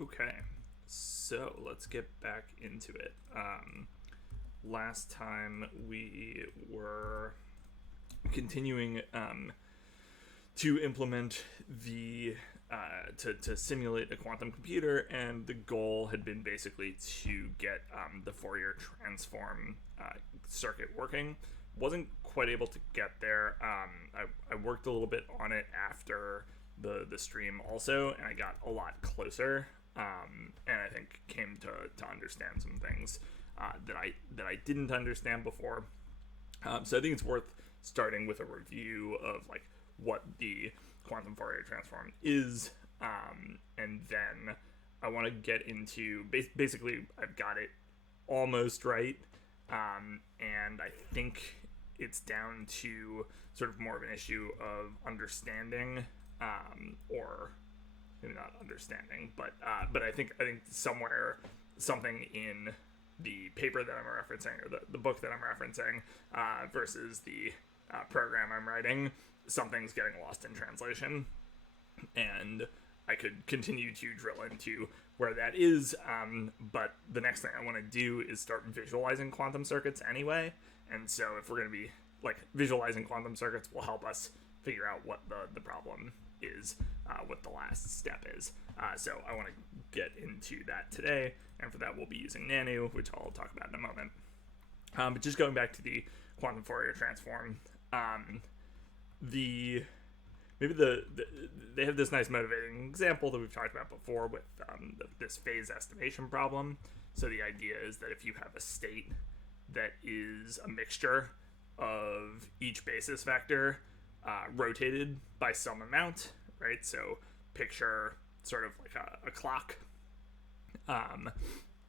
Okay, so let's get back into it. Last time we were continuing to implement the to simulate a quantum computer, and the goal had been basically to get the Fourier transform circuit working. Wasn't quite able to get there. I worked a little bit on it after the stream also, and I got a lot closer. And I think came to understand some things that I didn't understand before. So I think it's worth starting with a review of like what the quantum Fourier transform is, and then I want to get into basically I've got it almost right, and I think it's down to sort of more of an issue of understanding, or maybe not understanding, but I think somewhere something in the paper that I'm referencing, or the book that I'm referencing, versus the program I'm writing, something's getting lost in translation, and I could continue to drill into where that is, but the next thing I want to do is start visualizing quantum circuits anyway, and so if we're going to be, like, visualizing quantum circuits will help us figure out what the problem is, what the last step is. So I want to get into that today, and for that we'll be using Nanu, which I'll talk about in a moment. But just going back to the quantum Fourier transform, they have this nice motivating example that we've talked about before with this phase estimation problem. So the idea is that if you have a state that is a mixture of each basis vector rotated by some amount, right? So picture sort of like a clock,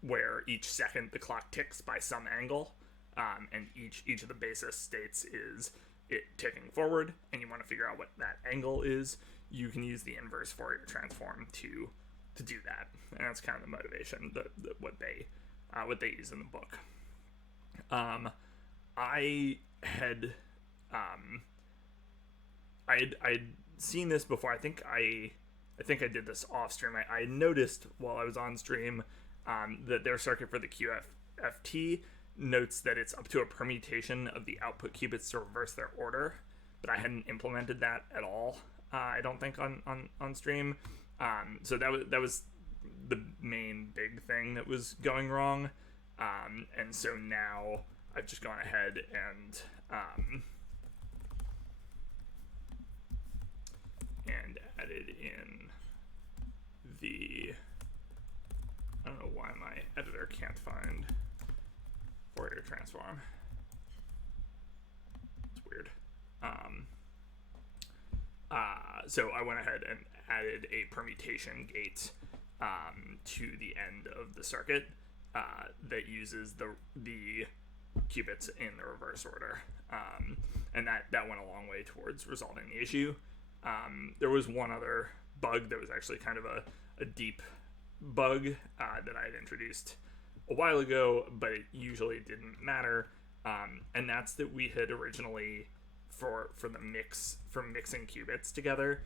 where each second the clock ticks by some angle, and each of the basis states is it ticking forward, and you want to figure out what that angle is. You can use the inverse Fourier transform to do that, and that's kind of the motivation, what they use in the book. I'd seen this before. I think I did this off stream. I noticed while I was on stream that their circuit for the QFT notes that it's up to a permutation of the output qubits to reverse their order, but I hadn't implemented that at all. I don't think on stream. So that was the main big thing that was going wrong, and so now I've just gone ahead and added in I don't know why my editor can't find Fourier transform. It's weird. So I went ahead and added a permutation gate to the end of the circuit that uses the qubits in the reverse order, and that went a long way towards resolving the issue. There was one other bug that was actually kind of a deep bug that I had introduced a while ago, but it usually didn't matter, and that's that we had originally, for mixing qubits together,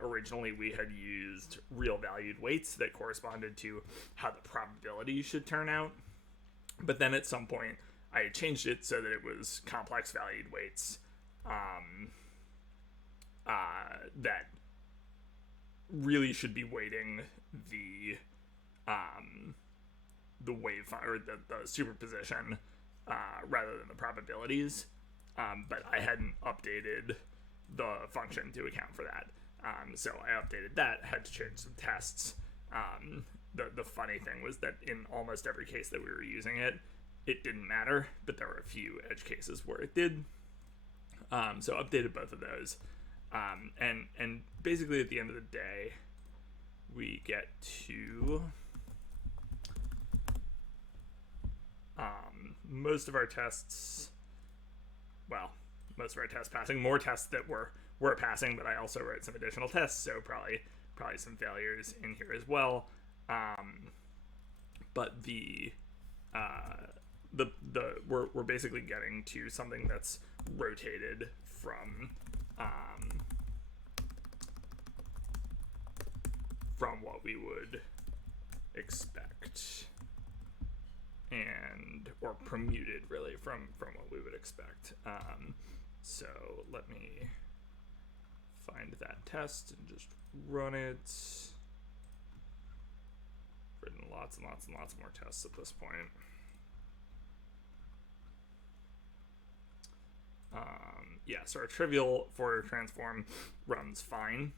originally we had used real valued weights that corresponded to how the probability should turn out, but then at some point I had changed it so that it was complex valued weights that really should be weighting the wave or the superposition rather than the probabilities, but I hadn't updated the function to account for that, so I updated that, had to change some tests. The funny thing was that in almost every case that we were using it didn't matter, but there were a few edge cases where it did, so updated both of those, and basically at the end of the day we get to most of our tests passing, more tests that were passing, but I also wrote some additional tests, so probably some failures in here as well, but we're basically getting to something that's rotated from what we would expect, and or permuted really from what we would expect. So let me find that test and just run it. Written lots and lots and lots more tests at this point. Yeah, so our trivial Fourier transform runs fine.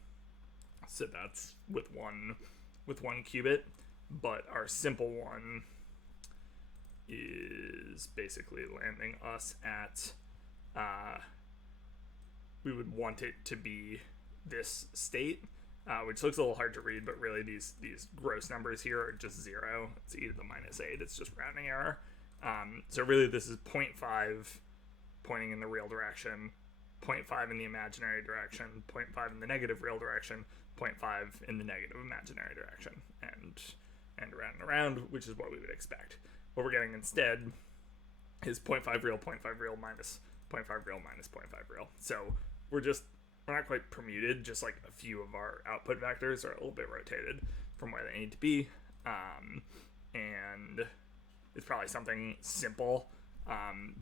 So that's with one qubit, but our simple one is basically landing us at we would want it to be this state, which looks a little hard to read, but really these gross numbers here are just 0. It's e to the minus 8. It's just rounding error. So really this is 0.5 pointing in the real direction, 0.5 in the imaginary direction, 0.5 in the negative real direction, 0.5 in the negative imaginary direction, and around and around, which is what we would expect. What we're getting instead is 0.5 real, 0.5 real minus 0.5 real minus 0.5 real. So we're not quite permuted, just like a few of our output vectors are a little bit rotated from where they need to be. And it's probably something simple,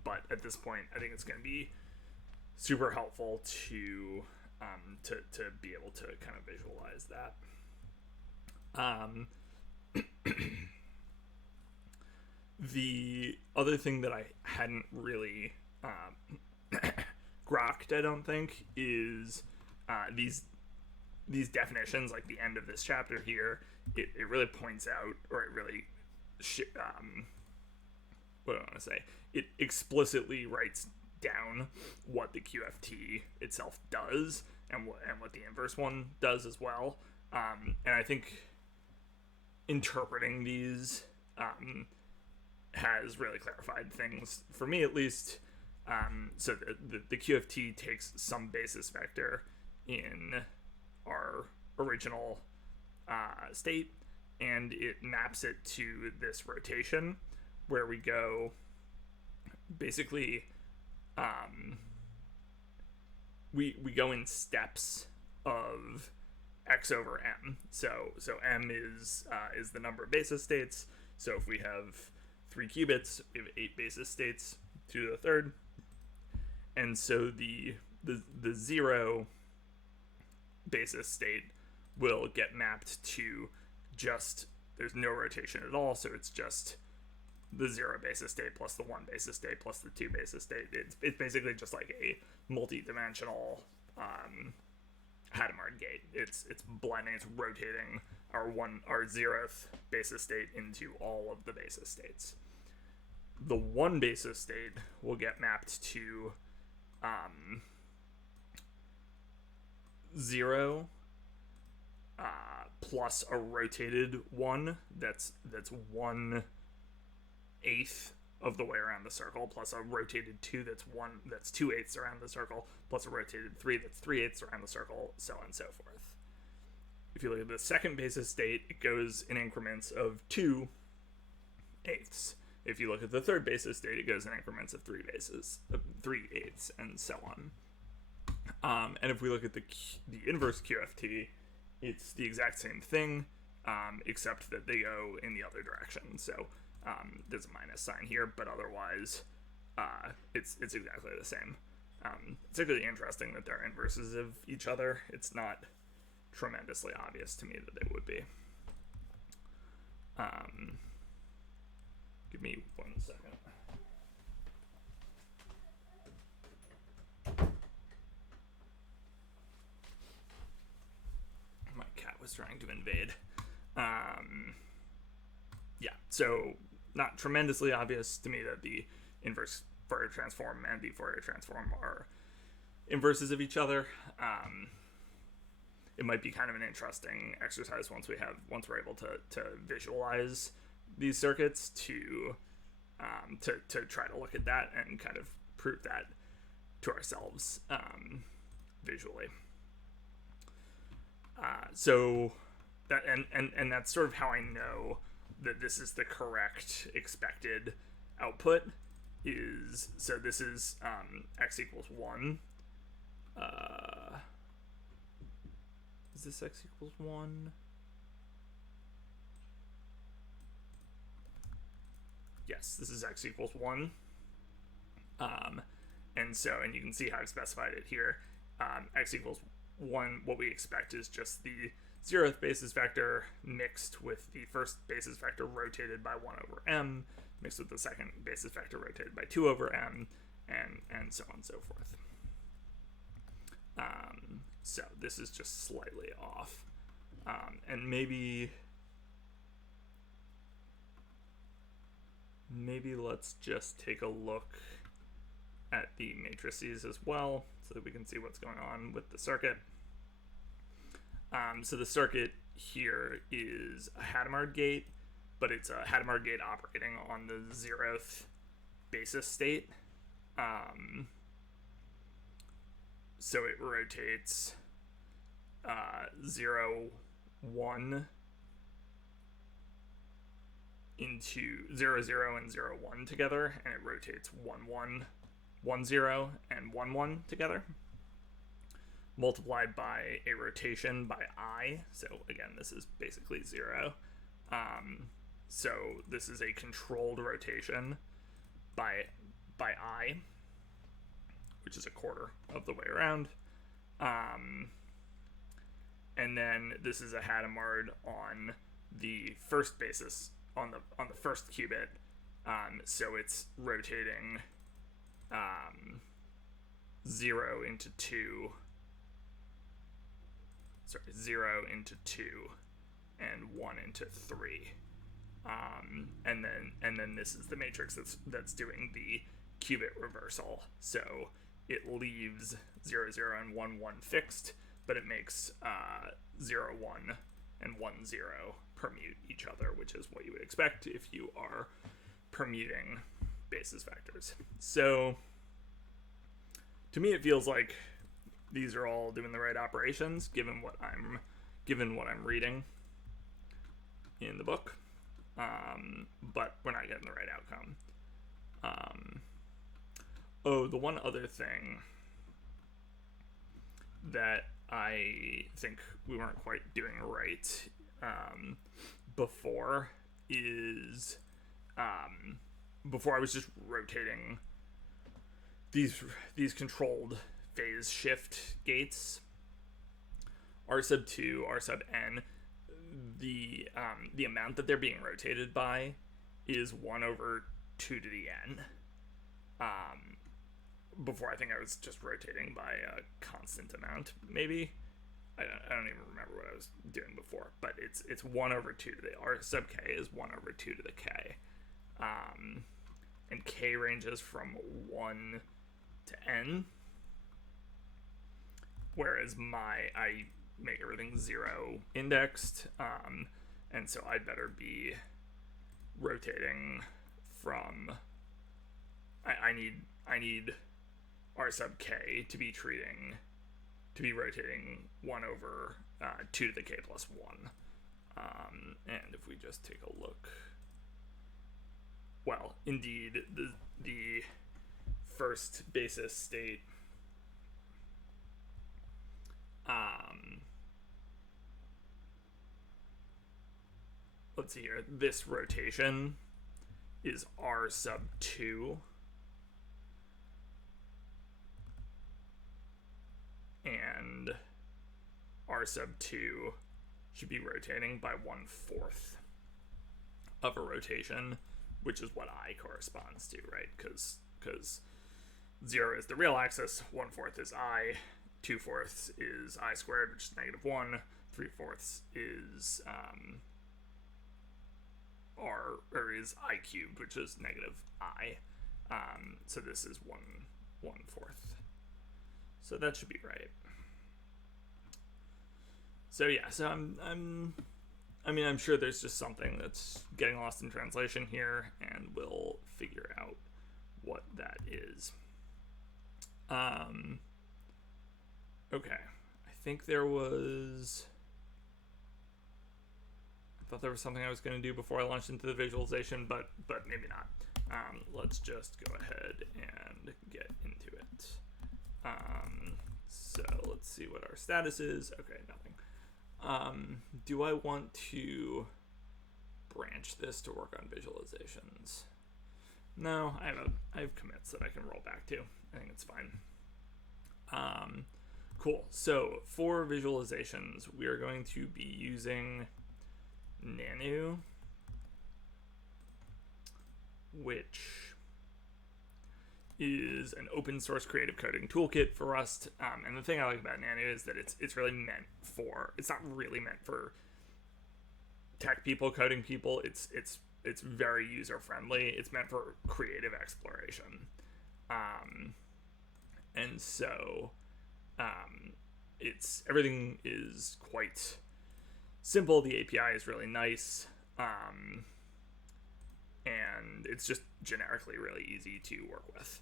but at this point, I think it's going to be super helpful to be able to kind of visualize that. The other thing that I hadn't really grokked, I don't think, is these definitions, like the end of this chapter here. It really points out, or it really what do I want to say? It explicitly writes down what the QFT itself does and what the inverse one does as well. And I think interpreting these has really clarified things for me, at least. So the QFT takes some basis vector in our original state, and it maps it to this rotation where we go basically we go in steps of x over m. So m is the number of basis states. So if we have 3 qubits, we have 8 basis states to the third. And so the 0 basis state will get mapped to just, there's no rotation at all, so it's just the 0 basis state plus the 1 basis state plus the 2 basis state. It's basically just like a multi-dimensional Hadamard gate. It's blending, it's rotating our 0th basis state into all of the basis states. The 1 basis state will get mapped to 0 plus a rotated 1 that's 1/8 of the way around the circle, plus a rotated 2 that's 2/8 around the circle, plus a rotated 3 that's 3/8 around the circle, so on and so forth. If you look at the second basis state, it goes in increments of 2/8. If you look at the third basis state, it goes in increments of 3/8, and so on. And if we look at the inverse QFT, it's the exact same thing, except that they go in the other direction. So there's a minus sign here, but otherwise it's exactly the same. It's really interesting that they're inverses of each other. It's not tremendously obvious to me that they would be. Give me 1 second. My cat was trying to invade. Yeah, so not tremendously obvious to me that the inverse Fourier transform and the Fourier transform are inverses of each other. It might be kind of an interesting exercise once we're able to visualize these circuits to try to look at that and kind of prove that to ourselves visually. So that and that's sort of how I know that this is the correct expected output. So this is x equals 1. Is this x equals 1? yes, this is x equals 1. And you can see how I've specified it here. X equals 1, what we expect is just the 0th basis vector mixed with the first basis vector rotated by 1 over m, mixed with the second basis vector rotated by 2 over m, and so on and so forth. So this is just slightly off. And maybe let's just take a look at the matrices as well so that we can see what's going on with the circuit. So the circuit here is a Hadamard gate, but it's a Hadamard gate operating on the 0th basis state. So it rotates 0, 1 into 0, 0 and 0, 1 together, and it rotates 1, 1, 1, 0 and 1, 1 together, multiplied by a rotation by I. So again, this is basically 0. So this is a controlled rotation by I, which is a quarter of the way around. And then this is a Hadamard on the first basis, on the first qubit. So it's rotating 0 into 2. Sorry, 0 into 2 and 1 into 3. And then this is the matrix that's doing the qubit reversal. So it leaves 0, 0 and 1, 1 fixed, but it makes 0, 1 and 1, 0 permute each other, which is what you would expect if you are permuting basis vectors. So to me, it feels like these are all doing the right operations given what I'm reading in the book, but we're not getting the right outcome. The one other thing that I think we weren't quite doing right before is before I was just rotating these controlled phase shift gates, R sub 2, R sub n. The amount that they're being rotated by is 1 over 2 to the n. Before, I think I was just rotating by a constant amount, maybe. I don't even remember what I was doing before, but it's 1 over 2 to the R sub k is 1 over 2 to the k. And k ranges from 1 to n, whereas I make everything 0 indexed, and so I'd better be rotating from, I need R sub k to be rotating 1 over 2 to the k plus 1. And if we just take a look, well, indeed, the first basis state let's see here, this rotation is R sub 2, and R sub 2 should be rotating by 1/4 of a rotation, which is what I corresponds to, right? Because 0 is the real axis, 1/4 is I, 2/4 is I squared, which is -1, 3/4 is is I cubed, which is -I. So this is 1/4. So that should be right. So yeah, so I'm sure there's just something that's getting lost in translation here, and we'll figure out what that is. Okay, I think there was, I thought there was something I was going to do before I launched into the visualization, but maybe not. Let's just go ahead and get into it. So let's see what our status is. Okay, nothing. Do I want to branch this to work on visualizations? No, I have commits that I can roll back to. I think it's fine. Cool. So for visualizations, we are going to be using Nanu, which is an open source creative coding toolkit for Rust. And the thing I like about Nanu is that it's really meant for, it's not really meant for tech people, coding people. It's very user friendly. It's meant for creative exploration. And so everything is quite simple. The API is really nice. And it's just generically really easy to work with.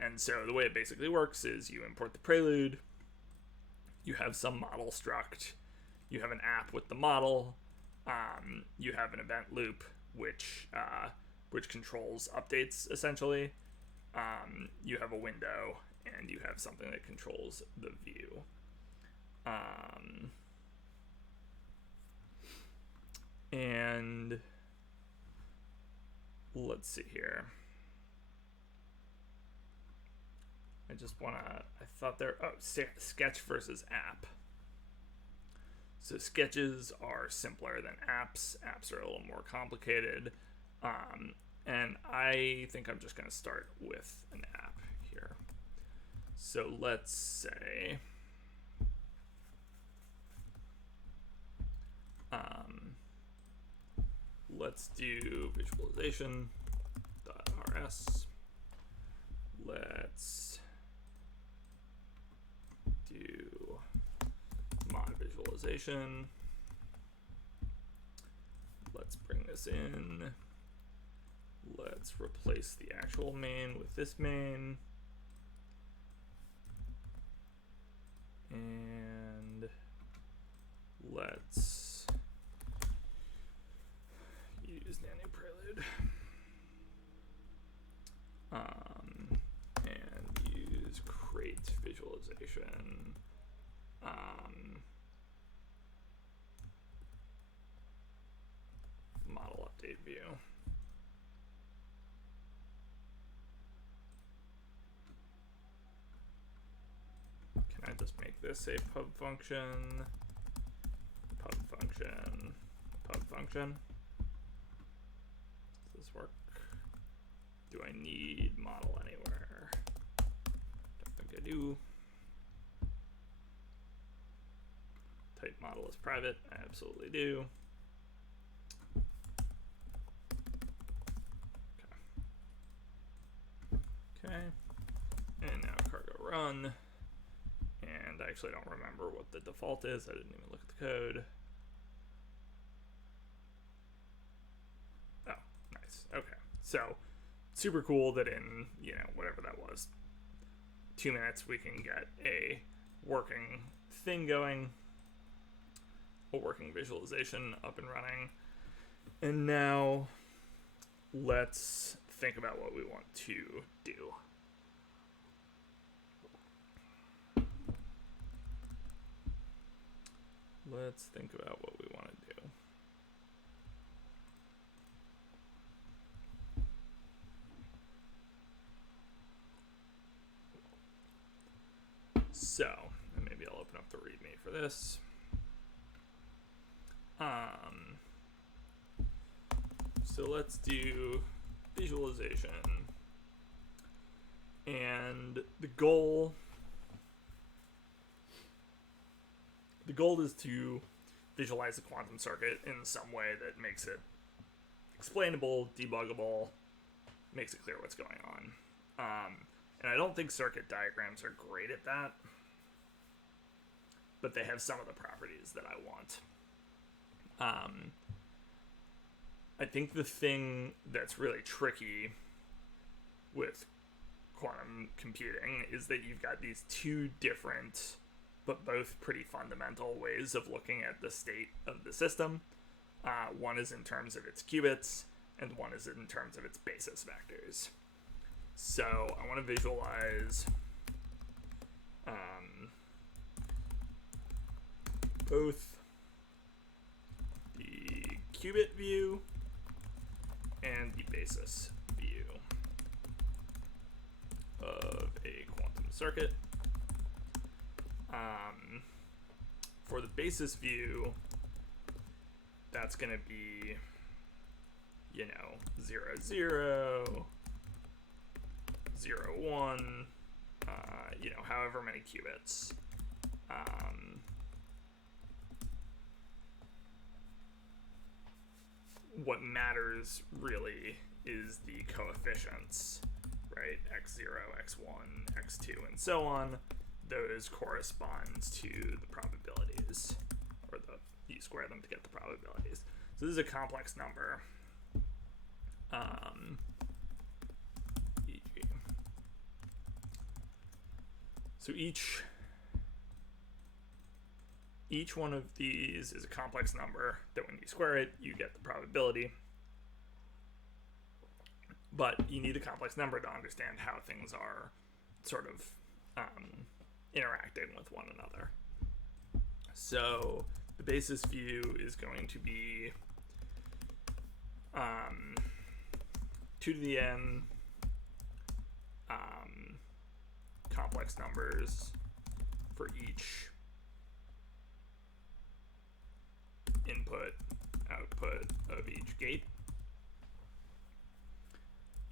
And so the way it basically works is you import the prelude, you have some model struct, you have an app with the model, you have an event loop which controls updates essentially. You have a window, and you have something that controls the view. And let's see here. I thought sketch versus app. So sketches are simpler than apps. Apps are a little more complicated. And I think I'm just going to start with an app here. So let's say let's do visualization.rs. Let's do mod visualization. Let's bring this in. Let's replace the actual main with this main. And let's use Nanu Prelude. And use create visualization. Model update view. Can I just make this a pub function? Pub function. Pub function. Does this work? Do I need model anywhere? Don't think I do. Type model is private. I absolutely do. Okay. And now cargo run. And I actually don't remember what the default is. I didn't even look at the code. Oh, nice. Okay. So super cool that in, whatever that was, 2 minutes we can get a working thing going, a working visualization up and running. And now let's think about what we want to do. Let's think about what we want to do. So, and maybe I'll open up the README for this. So let's do visualization. And the goal is to visualize the quantum circuit in some way that makes it explainable, debuggable, makes it clear what's going on. And I don't think circuit diagrams are great at that, but they have some of the properties that I want. I think the thing that's really tricky with quantum computing is that you've got these two different but both pretty fundamental ways of looking at the state of the system. One is in terms of its qubits, and one is in terms of its basis vectors. So I want to visualize both the qubit view and the basis view. circuit. For the basis view, that's going to be, 0, 0, 0, 1, however many qubits. What matters really is the coefficients, right? x0, x1, x2, and so on. Those correspond to the probabilities, or you square them to get the probabilities. So this is a complex number. E.g. So each one of these is a complex number that when you square it, you get the probability. But you need a complex number to understand how things are sort of interacting with one another. So the basis view is going to be 2 to the n complex numbers for each input, output of each gate.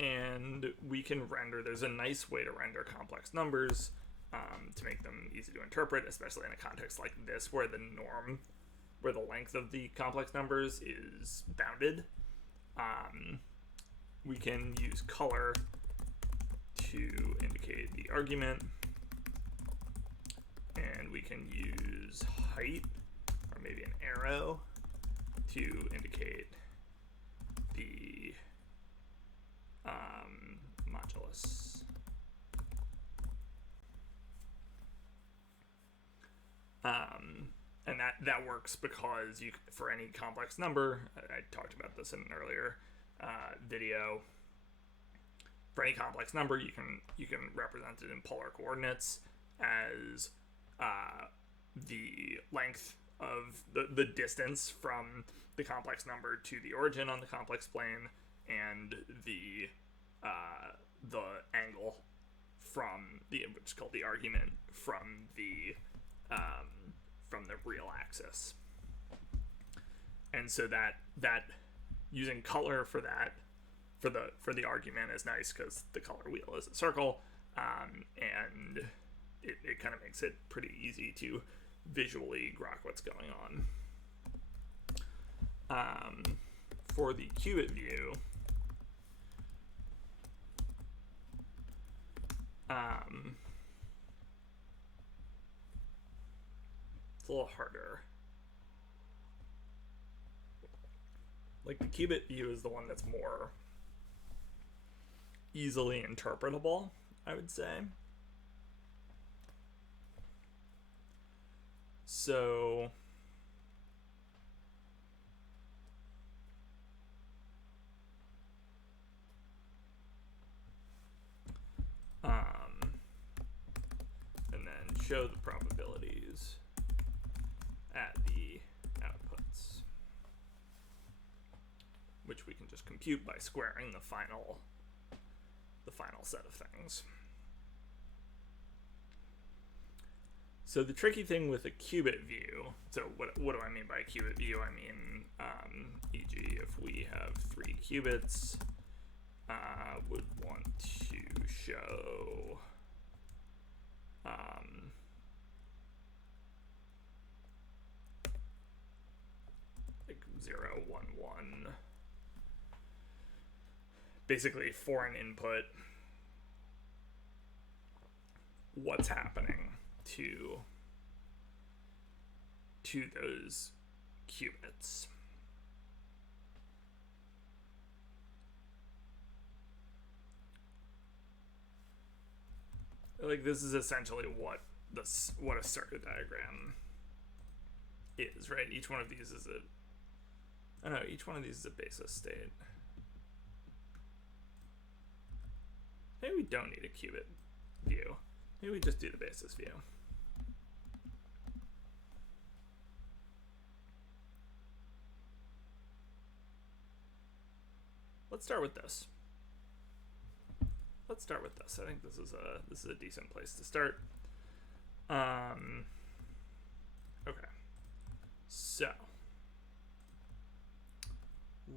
And we can render, there's a nice way to render complex numbers to make them easy to interpret, especially in a context like this where the norm, where the length of the complex numbers is bounded. We can use color to indicate the argument, and we can use height, or maybe an arrow, to indicate the modulus. And that works because for any complex number, I talked about this in an earlier video. For any complex number, you can represent it in polar coordinates as the length of the distance from the complex number to the origin on the complex plane, and the angle from which is called the argument from the real axis. And so that using color for that for the argument is nice because the color wheel is a circle, and it kind of makes it pretty easy to visually grok what's going on. For the qubit view, it's a little harder. Like, the qubit view is the one that's more easily interpretable, I would say. So and then show the probabilities at the outputs, which we can just compute by squaring the final set of things. So the tricky thing with a qubit view, so what do I mean by qubit view? I mean, e.g., if we have 3 qubits, would want to show like 0, 1, 1, basically for an input, what's happening to those qubits. Like, this is essentially what a circuit diagram is, right? Each one of these is each one of these is a basis state. Maybe we don't need a qubit view. Maybe we just do the basis view. Let's start with this. let's start with this. I think this is a decent place to start. Okay. So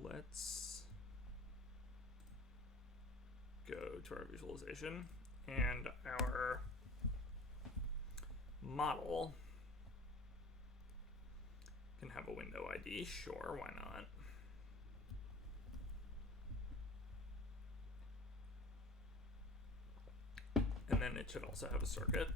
let's go to our visualization, and our model can have a window ID. Sure, why not? And then it should also have a circuit.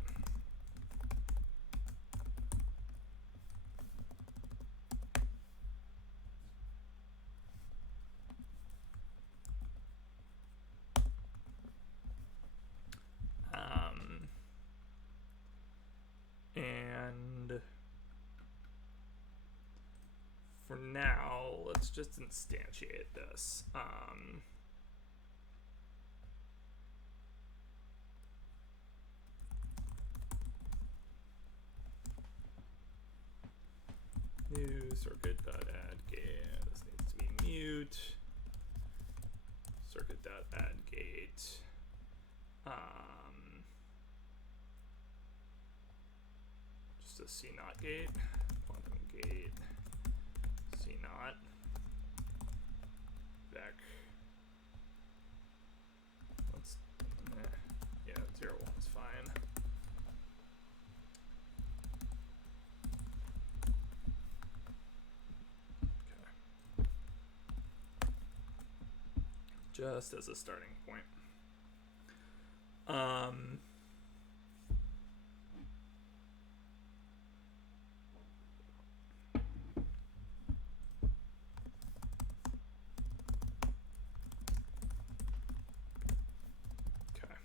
And for now, let's just instantiate this. New circuit.addGate. This needs to be mute. Circuit.addGate. Just a C0 gate. Quantum gate. C0. Back. Let's. Yeah, 0, 1 is fine. Just as a starting point. Okay.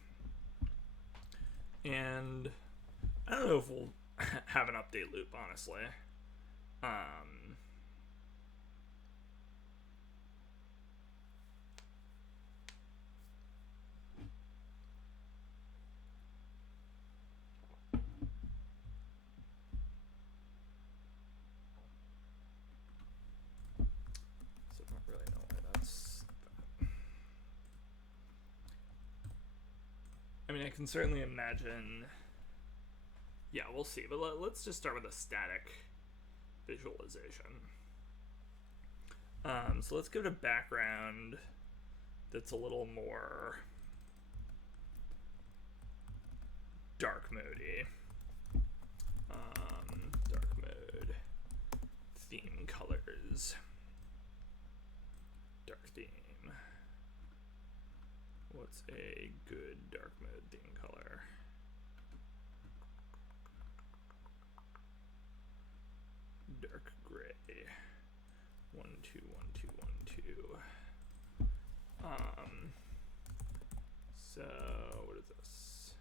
And I don't know if we'll have an update loop, honestly. I mean, I can certainly imagine. Yeah, we'll see. But let's just start with a static visualization. So let's give it a background that's a little more dark moody. Dark mode. Theme colors. Dark theme. What's a good dark mode theme color? Dark gray. 1, 2, 1, 2, 1, 2. So what is this?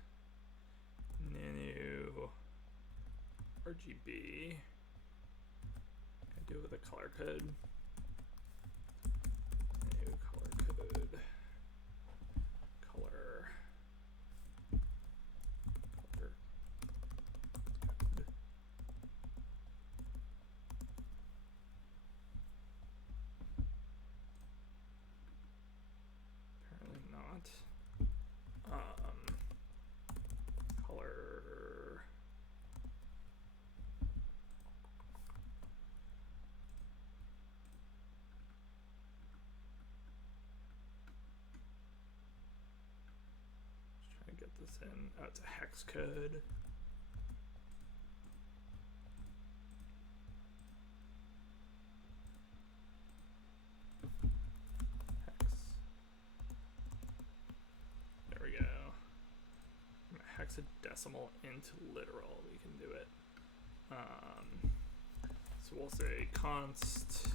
Nano RGB. Can I do it with a color code? New color code. Color. Apparently not. Color. Just trying to get this in. Oh, it's a hex code. Hexadecimal into literal, we can do it. So we'll say const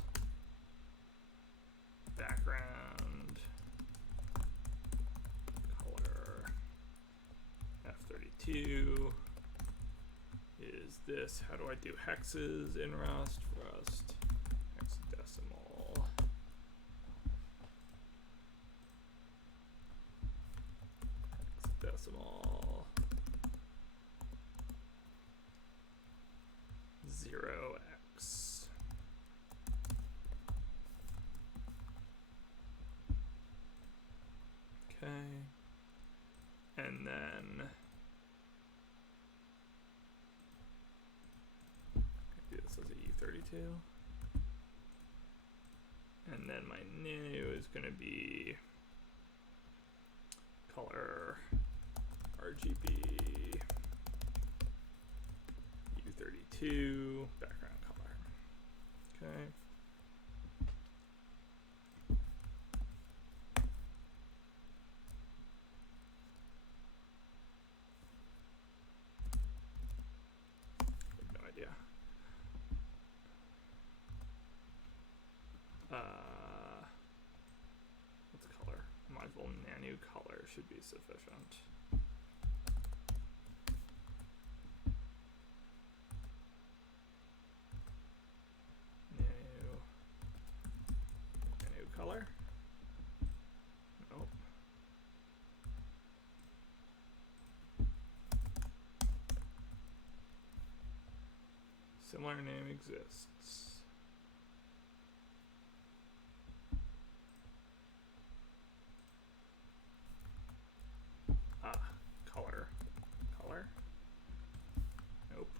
background color F32 is this. How do I do hexes in Rust? Rust hexadecimal. Hexadecimal. 0x. Okay. And then do this as a U32. And then my new is going to be color RGB U32 background color. Okay. What's color? Might as well nano color should be sufficient. Nano color. Nope. Similar name exists. Color. Color? Nope.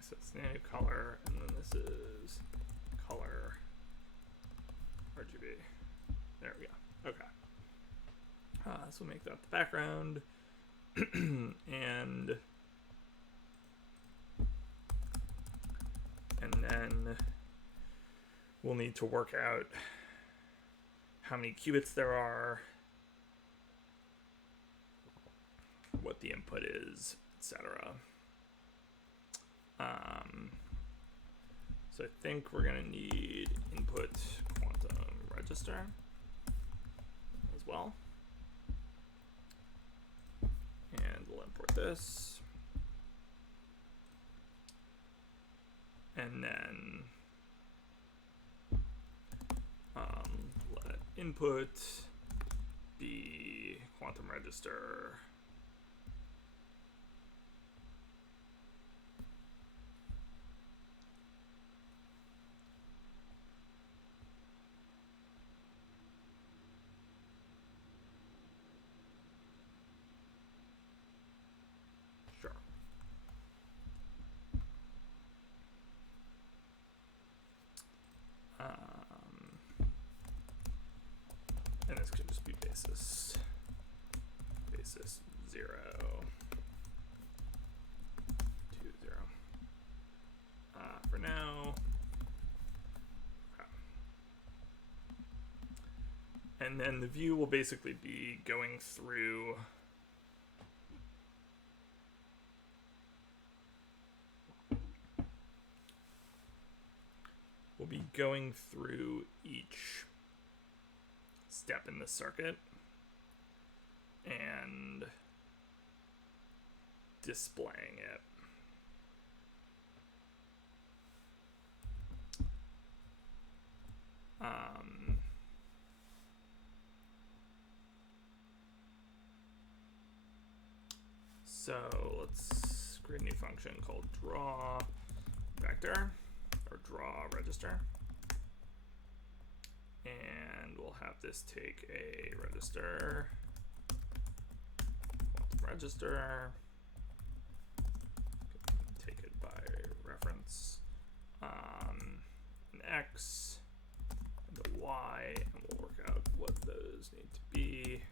So it's nano color, and then this is color RGB. There we go. Okay. So we'll make that the background. and then we'll need to work out how many qubits there are, what the input is, etc. So I think we're going to need input quantum register as well. And we'll import this. And then let input be quantum register. And this could just be basis 0, 2, 0. For now. Okay. And then the view will basically be going through each step in the circuit and displaying it. So let's create a new function called draw vector or draw register. And we'll have this take a register, quantum register, take it by reference, an X and a Y, and we'll work out what those need to be.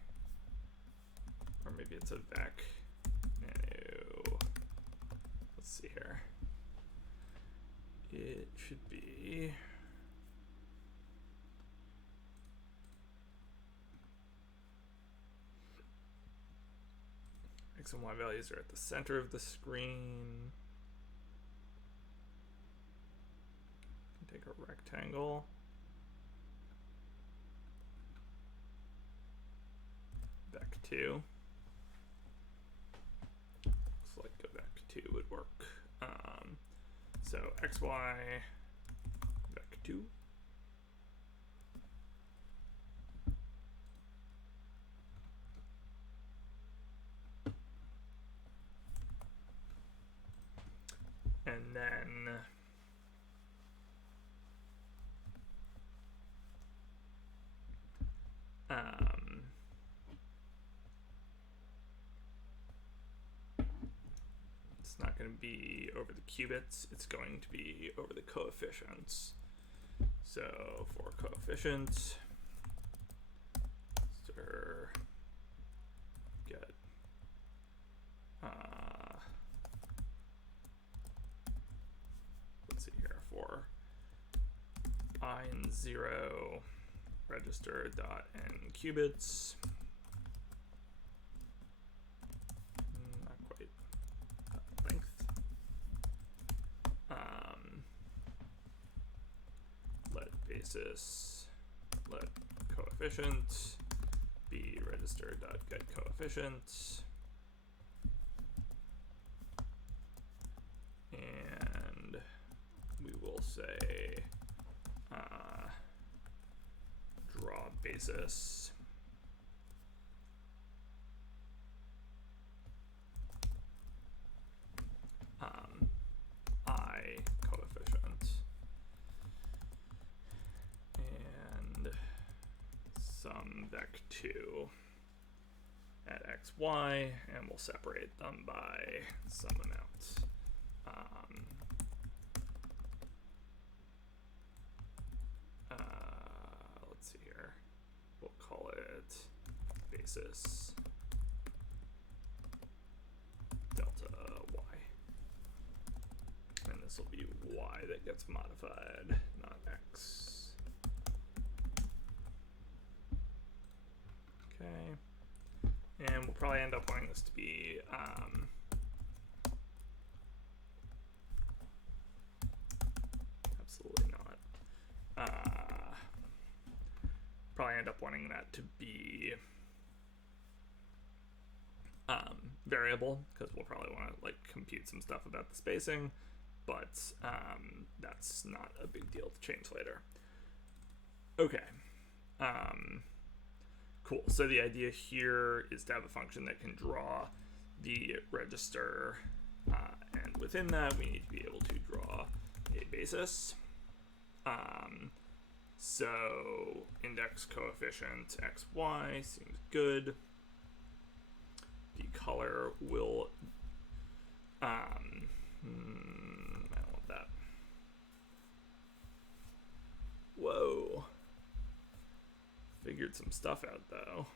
Or maybe it's a vec nano. Let's see here. It should be X and Y values are at the center of the screen. Take a rectangle. Back 2. Looks like go back 2 would work. So XY, back 2. And then it's not going to be over the qubits, it's going to be over the coefficients. So for coefficients, get let's see here, for I and 0 register dot n qubits. Not quite length. Let basis, let coefficient be register dot get coefficient. And we will say draw basis I coefficient and sum vec2 at xy, and we'll separate them by some amount. Let's see here. We'll call it basis delta y. And this will be y that gets modified, not x. Okay. And we'll probably end up wanting this to be absolutely not. Probably end up wanting that to be variable, because we'll probably want to like compute some stuff about the spacing, but that's not a big deal to change later. Okay. Cool. So the idea here is to have a function that can draw the register, and within that we need to be able to draw a basis. So index coefficient xy seems good. The color will I don't want that. Whoa. Figured some stuff out though.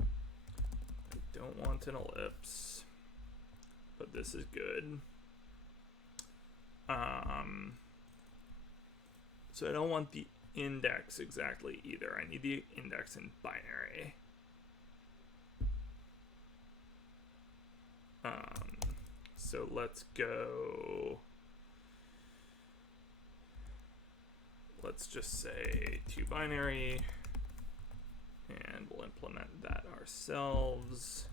I don't want an ellipse, but this is good. So I don't want the index exactly either. I need the index in binary. So let's go. Let's just say 2 binary, and we'll implement that ourselves.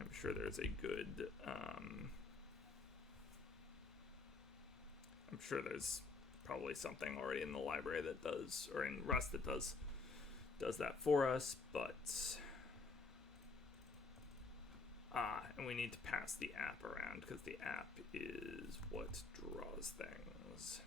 I'm sure there's a good, I'm sure there's probably something already in the library that does, or in Rust that does that for us, but and we need to pass the app around because the app is what draws things.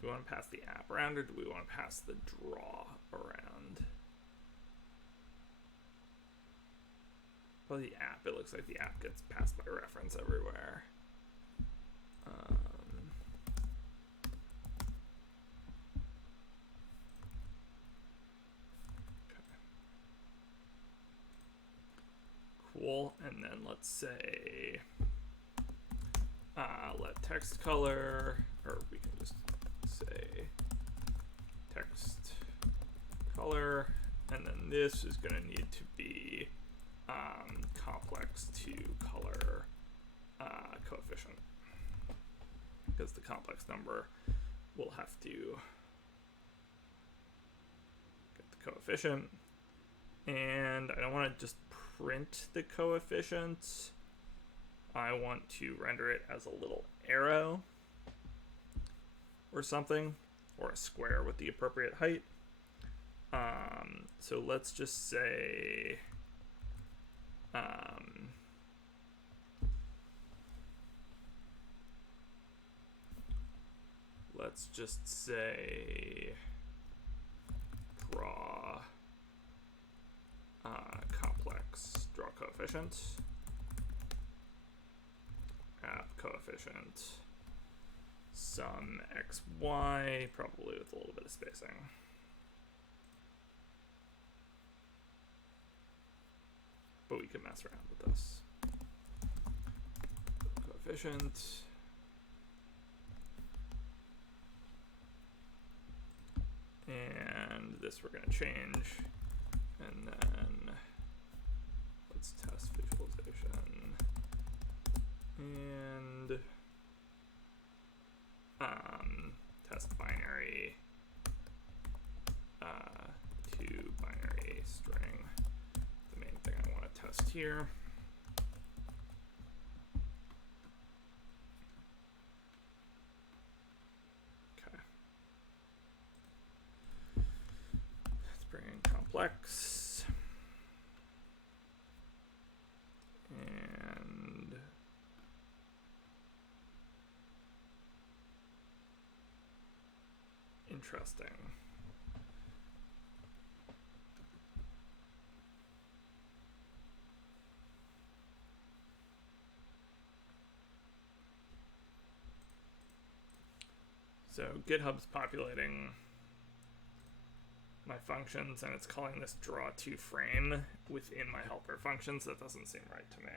Do we want to pass the app around, or do we want to pass the draw around? Well, the app, it looks like the app gets passed by reference everywhere. Cool, and then let's say let text color, or we can just say text color, and then this is going to need to be complex to color coefficient, because the complex number will have to get the coefficient, and I don't want to just print the coefficient. I want to render it as a little arrow or something, or a square with the appropriate height. So let's just say draw complex draw coefficient, app coefficient, sum xy, probably with a little bit of spacing. But we can mess around with this. Coefficient. And this we're going to change. And then let's test visualization. And test binary to binary string. The main thing I want to test here. Okay. Let's bring in complex. And interesting. So GitHub's populating my functions, and it's calling this draw to frame within my helper functions. That doesn't seem right to me.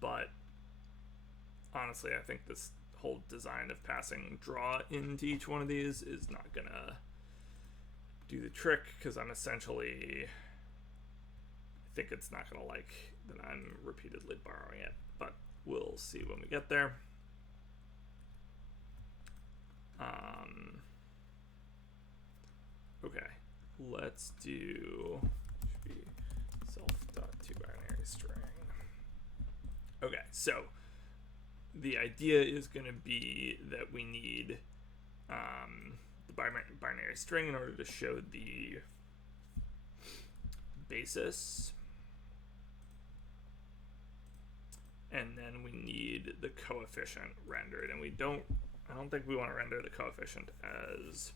But honestly, I think this whole design of passing draw into each one of these is not gonna do the trick, because I'm essentially, I think it's not gonna like that I'm repeatedly borrowing it, but we'll see when we get there. Okay, let's do, should be self.toBinary string. Okay, so the idea is going to be that we need the binary string in order to show the basis, and then we need the coefficient rendered, and I don't think we want to render the coefficient as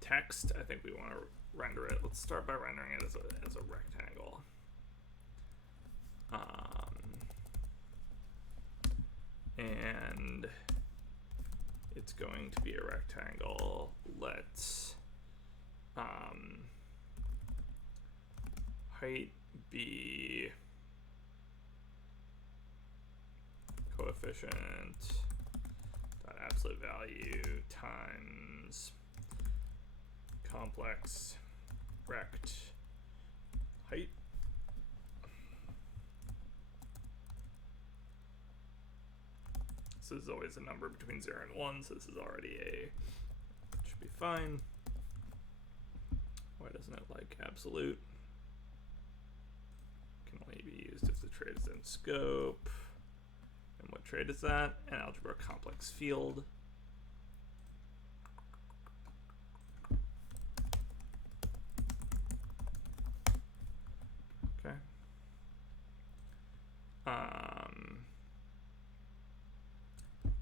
text. I think we want to render it, let's start by rendering it as a rectangle. And it's going to be a rectangle. Let's height be coefficient dot absolute value times complex rect height. So this is always a number between 0 and 1, so this is already should be fine. Why doesn't it like absolute? Can only be used if the trait is in scope. And what trait is that? An algebra complex field. Okay.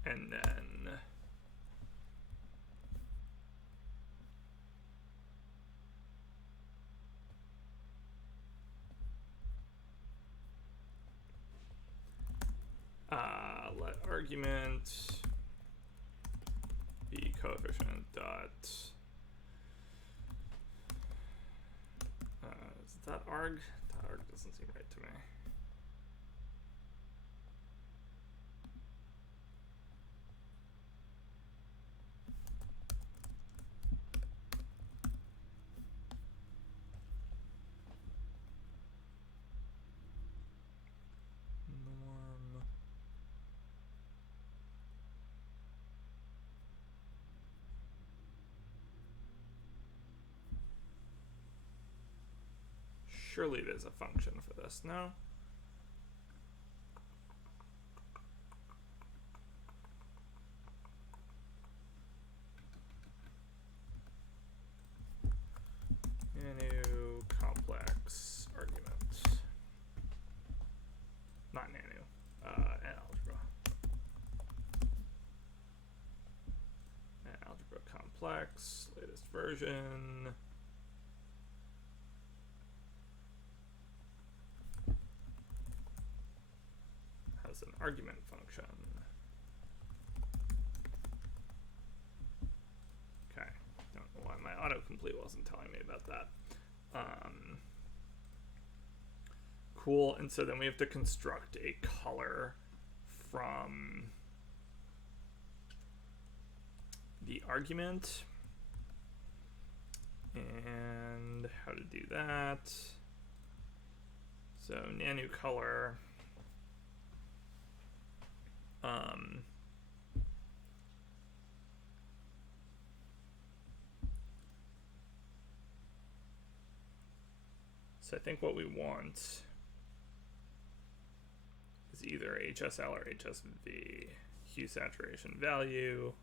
And then let argument be coefficient dot Dot arg? Dot arg doesn't seem right to me. Norm. Surely there's a function for this, no? Nanu complex argument. Not nanu. And algebra. And algebra complex, latest version. Has an argument function. Okay, don't know why my autocomplete wasn't telling me about that. Cool, and so then we have to construct a color from the argument. And how to do that. So nanu color. So I think what we want is either HSL or HSV. Hue saturation value.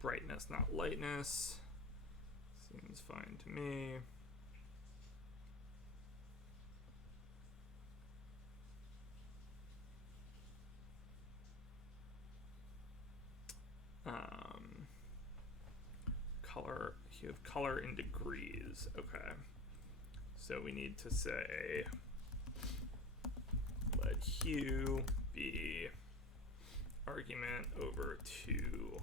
Brightness, not lightness. Seems fine to me. Color, hue of color in degrees. Okay. So we need to say, let hue be argument over 2,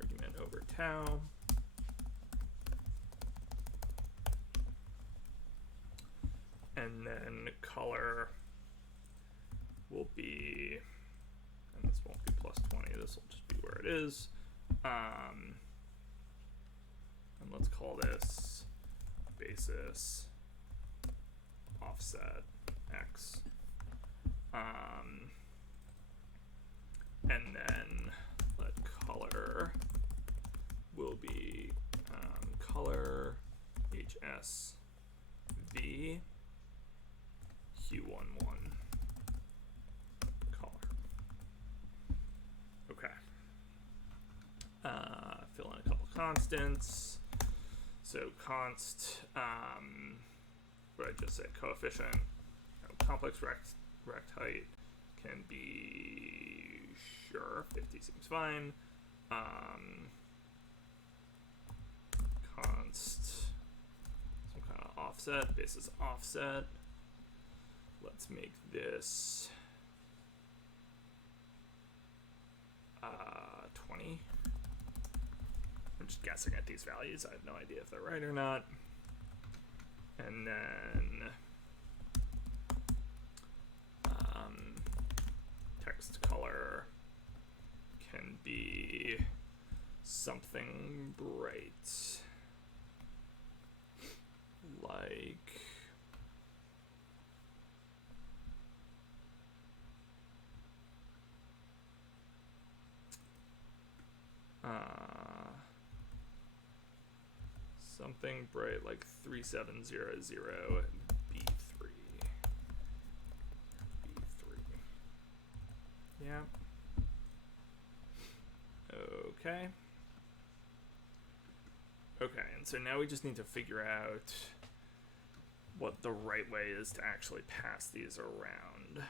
argument over tau. And then color will be, and this won't be plus 20, this will just be where it is. And let's call this basis offset x. And then let color will be color HSV Q11 color. Okay. Fill in a couple constants. So const, what did I just say? Coefficient, complex rect height can be, sure, 50 seems fine. Const, some kind of offset, basis offset. Let's make this 20. I'm just guessing at these values. I have no idea if they're right or not. And then text color can be something bright, like something bright like 3700 B3. Yeah. Okay. Okay, and so now we just need to figure out what the right way is to actually pass these around.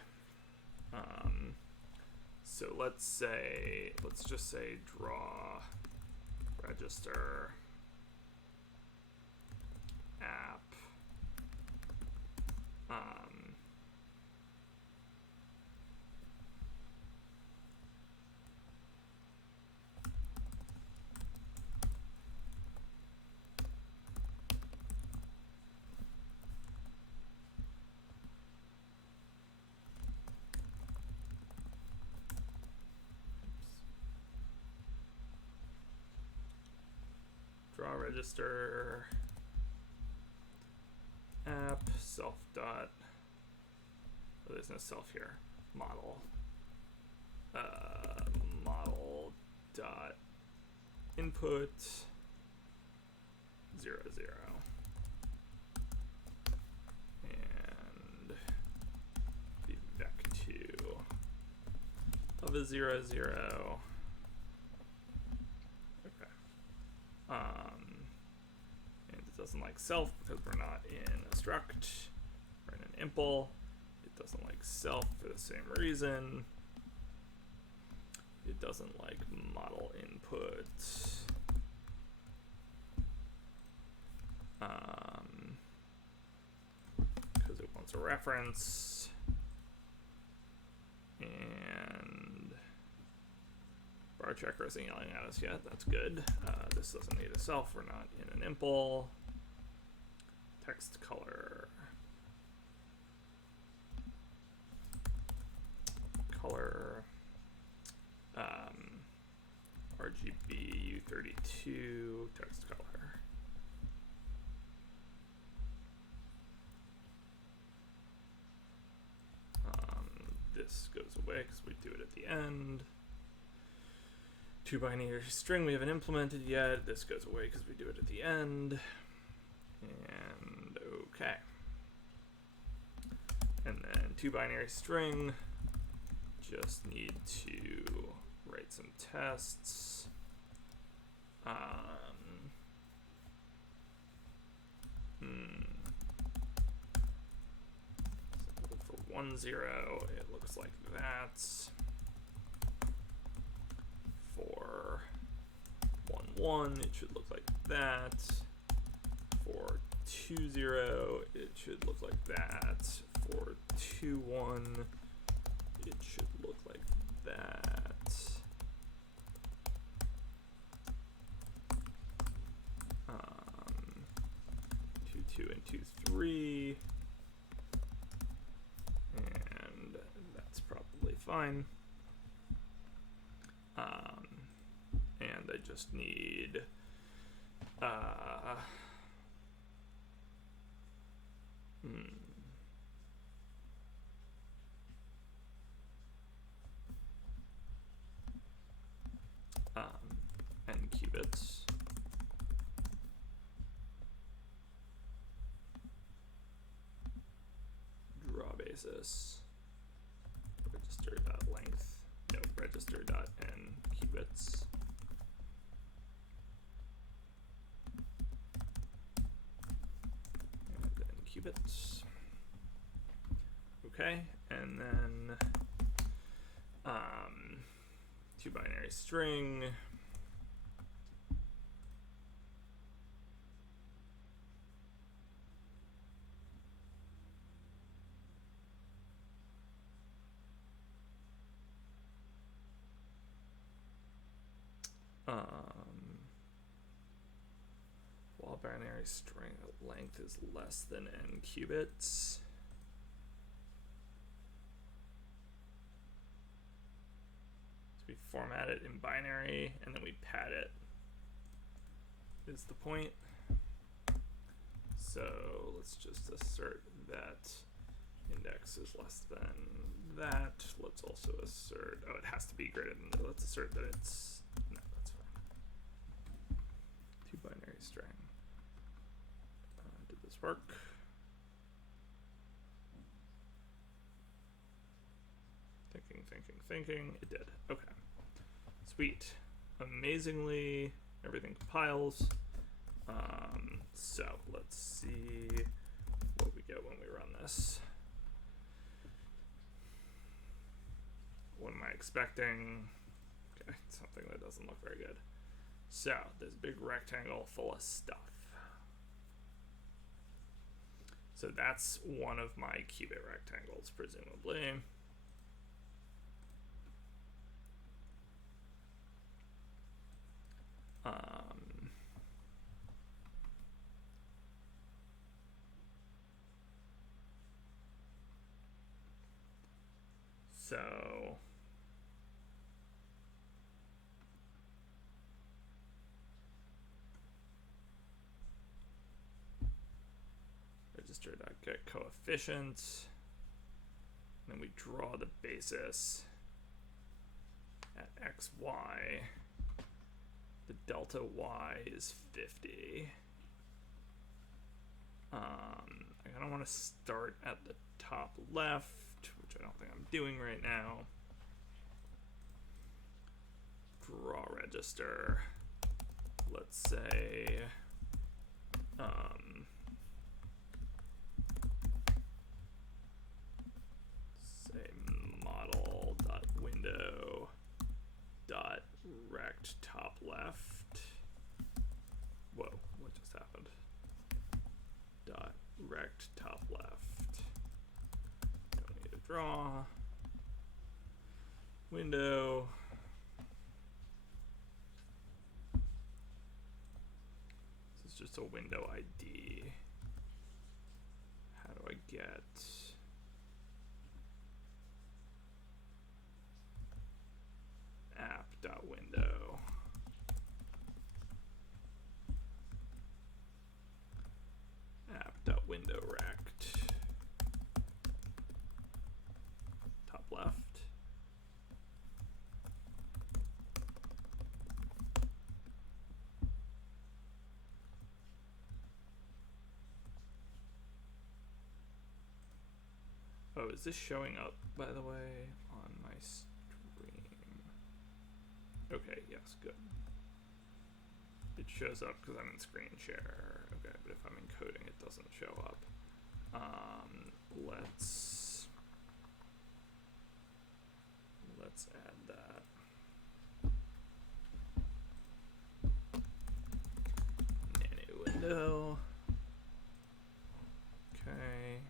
So let's just say draw register app draw register app self dot. Oh, there's no self here. Model. Model dot input 0 0 and the vec2 of a 0 0. Okay. And it doesn't like self because we're not in a struct. We're in an impl. It doesn't like self for the same reason. It doesn't like model input. Because it wants a reference. And bar checker isn't yelling at us yet. That's good. This doesn't need a self. We're not in an impl. Text color. RGB U32 text color. This goes away because we do it at the end. 2 binary string we haven't implemented yet. This goes away because we do it at the end. And okay. And then 2 binary string. Just need to write some tests. For 1 0, it looks like that. For 1 1, it should look like that. For 2 0, it should look like that. For 2 1, it should look like that. 2 2 and 2 3. And that's probably fine. And I just need n qubits. Draw basis. Register.length. No, register.n qubits. And then qubits. Okay, and then 2 binary string. While binary string length is less than n qubits. So we format it in binary and then we pad it, is the point. So let's just assert that index is less than that. Let's also assert, oh, it has to be greater than, let's assert that it's, no, that's fine. 2 binary string. Did this work? Thinking. It did. Okay. Sweet. Amazingly, everything compiles. So let's see what we get when we run this. What am I expecting? Okay, something that doesn't look very good. So this big rectangle full of stuff. So that's one of my qubit rectangles, presumably. So register.getCoefficient. Then we draw the basis at xy. The delta y is 50. I kind of want to start at the top left, which I don't think I'm doing right now. Draw register. Let's say model.window.rect top left. Whoa, what just happened? Rect top left. Don't need to draw. Window. This is just a window ID. How do I get app.window? App.window rect. Top left. Oh, is this showing up, by the way, on my stream? Okay, yes, good. It shows up because I'm in screen share. Okay, but if I'm encoding, it doesn't show up. Let's add that. Nano window. Okay.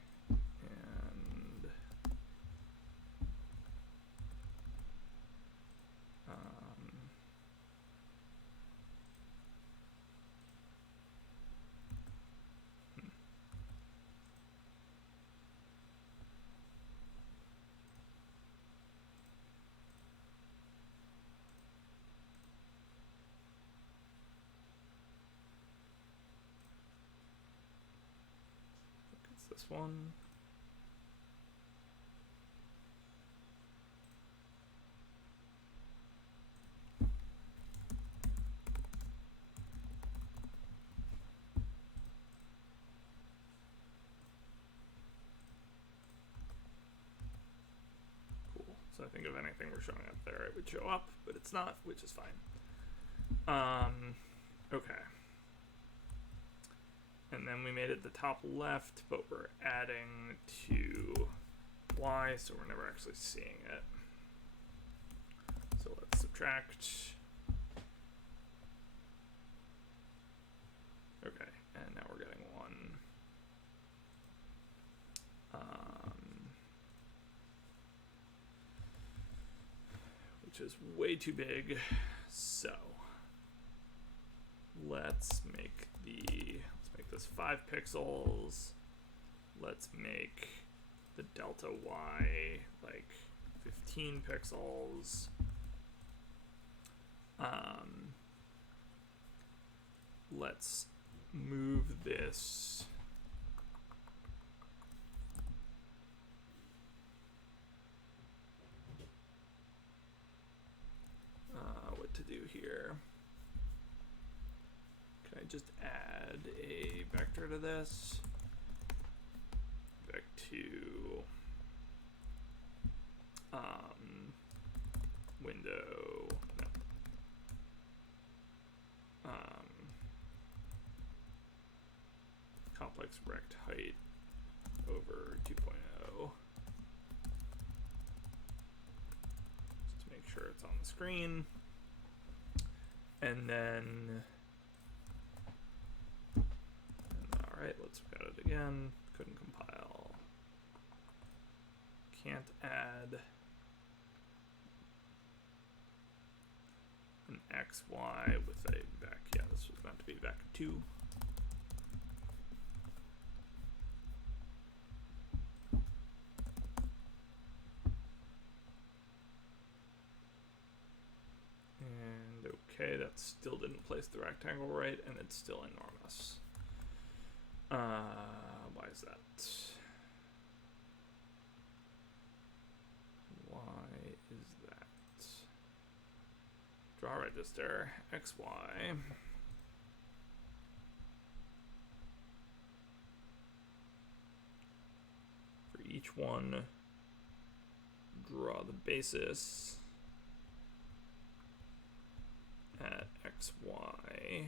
This one. Cool. So I think if anything were showing up there, it would show up, but it's not, which is fine. Okay. And then we made it the top left, but we're adding to y, so we're never actually seeing it. So let's subtract. Okay, and now we're getting 1. Which is way too big. So let's make this 5 pixels. Let's make the delta y like 15 pixels. Let's move this what to do here. Can I just add a vector to this? Vec2 window, no. Complex rect height over 2.0. Just to make sure it's on the screen. And then, all right, let's look at it again. Couldn't compile. Can't add an XY with a vec. Yeah, this was meant to be vec2. And okay, that still didn't place the rectangle right, and it's still enormous. Why is that? Why is that? Draw register, XY. For each one, draw the basis at XY.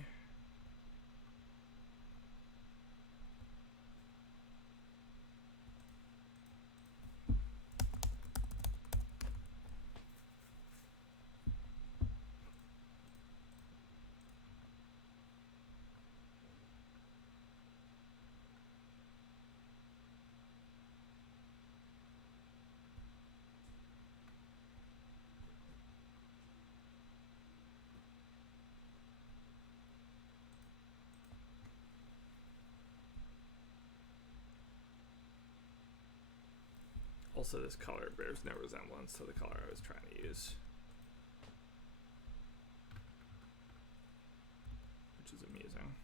Also, this color bears no resemblance to the color I was trying to use, which is amusing.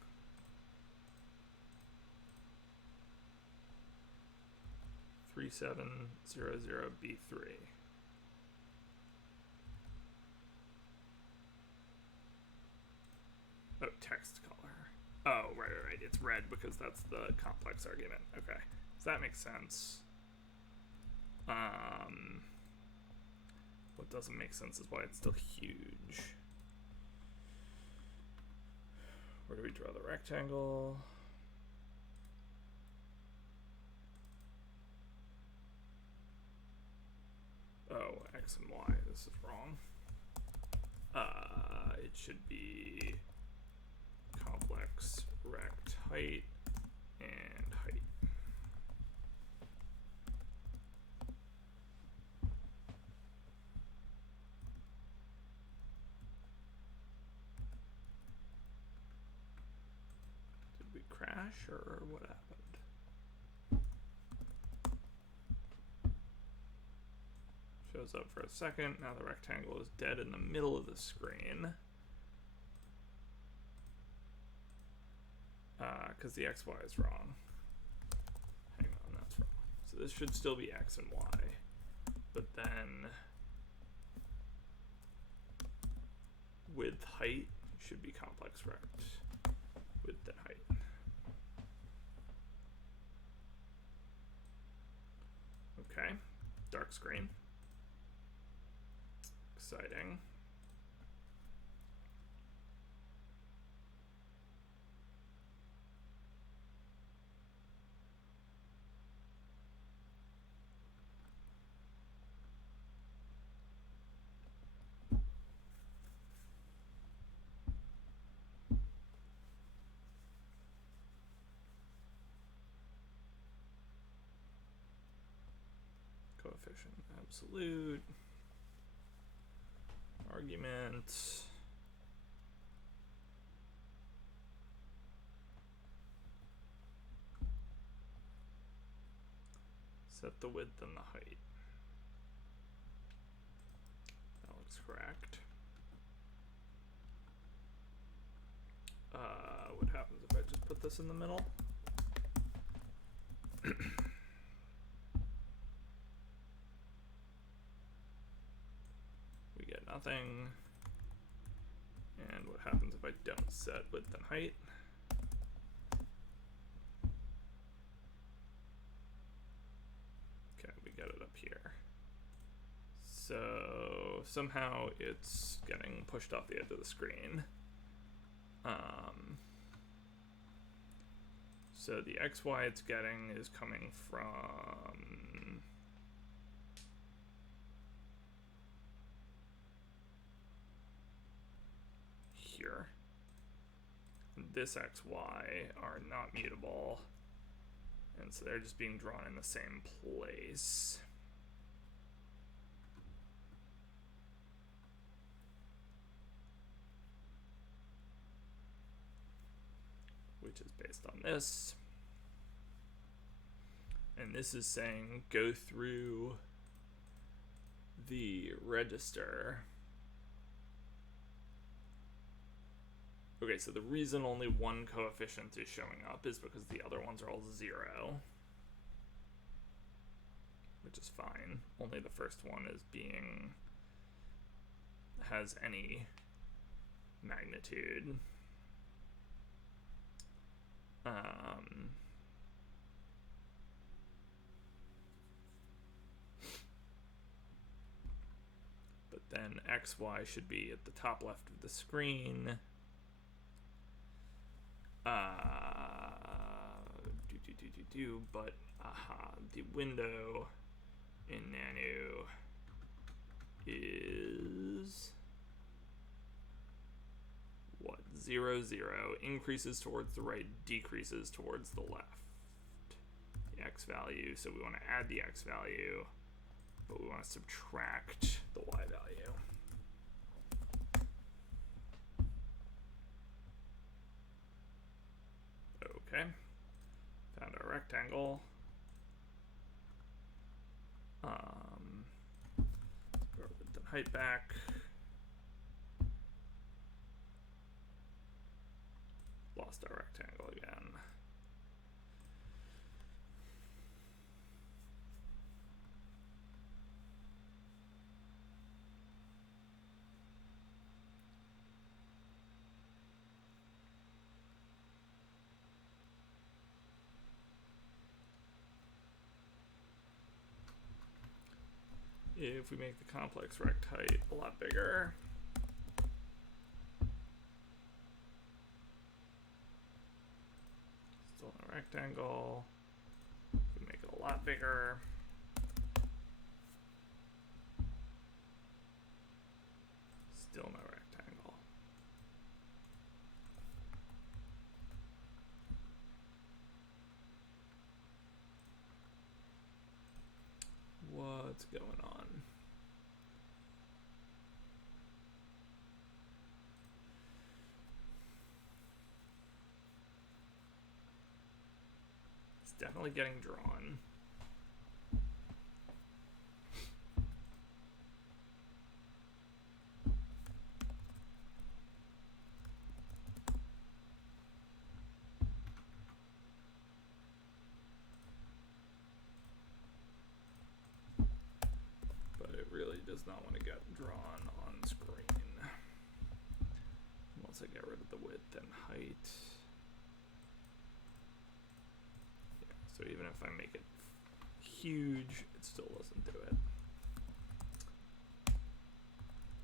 $3700B3. Oh, text color. Oh, right. It's red because that's the complex argument. Okay, so that makes sense. What doesn't make sense is why it's still huge. Where do we draw the rectangle? Oh, X and Y, this is wrong. It should be complex rect height and height. Did we crash or what happened? Shows up for a second. Now the rectangle is dead in the middle of the screen. Because the XY is wrong. Hang on, that's wrong. So this should still be X and Y. But then width height should be complex rect. Width and height. Okay, dark screen. Exciting. Coefficient absolute. Argument. Set the width and the height. That looks correct. What happens if I just put this in the middle? We get nothing. And what happens if I don't set width and height? Okay, we get it up here. So somehow it's getting pushed off the edge of the screen. So the XY it's getting is coming from here. This XY are not mutable, and so they're just being drawn in the same place. Which is based on this. And this is saying go through the register Okay, so the reason only one coefficient is showing up is because the other ones are all 0. Which is fine. Only the first one is has any magnitude. But then XY should be at the top left of the screen. But the window in Nanu is what? 0, 0. Increases towards the right, decreases towards the left. The X value, so we want to add the X value, but we want to subtract the Y value. Okay, found our rectangle. Go width and height back. Lost our rectangle again. If we make the complex rect height a lot bigger, still no rectangle. We make it a lot bigger. Still no rectangle. What's going on? It's definitely getting drawn. Does not want to get drawn on screen. Once I get rid of the width and height. Yeah, so even if I make it huge, it still doesn't do it.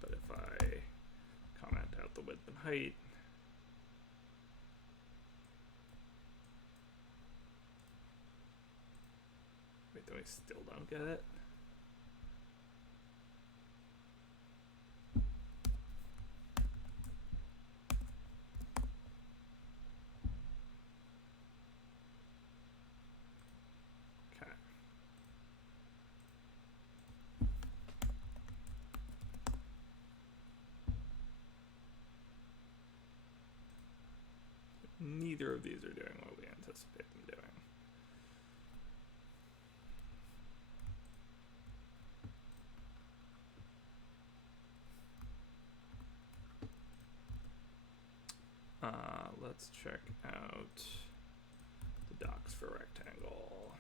But if I comment out the width and height, wait, then we still don't get it? Neither of these are doing what we anticipate them doing. Let's check out the docs for rectangle.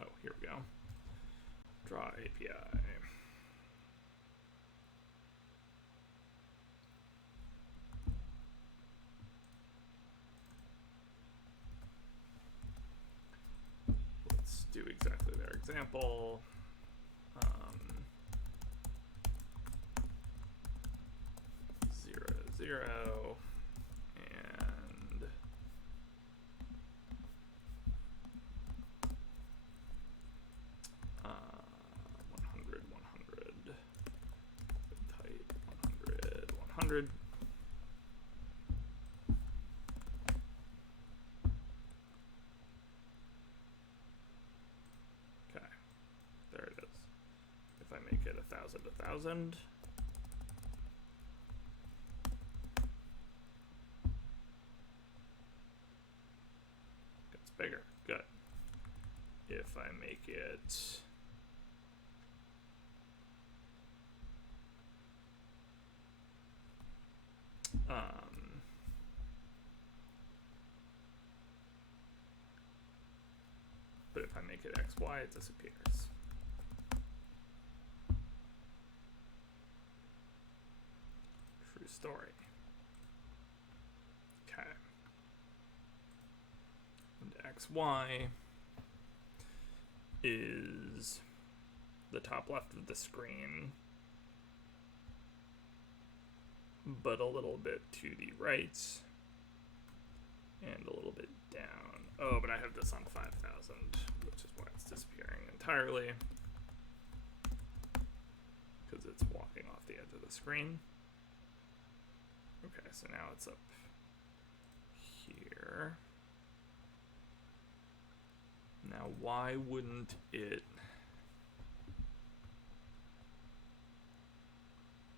Oh, here we go. Draw API. Do exactly their example. 0, 0, and 100, 100, height 100, 100. There it is. If I make it 1,000, 1,000. Gets bigger. Good. If I make it But if I make it XY, it disappears. True story. Okay. And XY is the top left of the screen, but a little bit to the right and a little bit down. Oh, but I have this on 5,000, which is why it's disappearing entirely, because it's walking off the edge of the screen. Okay, so now it's up here. Now, why wouldn't it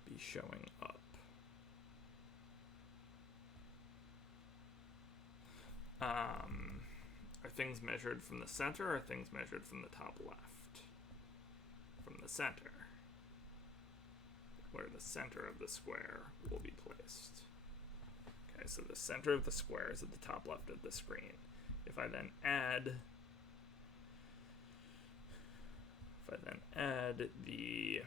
be showing up? Are things measured from the center, or are things measured from the top left? From the center, where the center of the square will be placed. Okay, so the center of the square is at the top left of the screen. If I then add the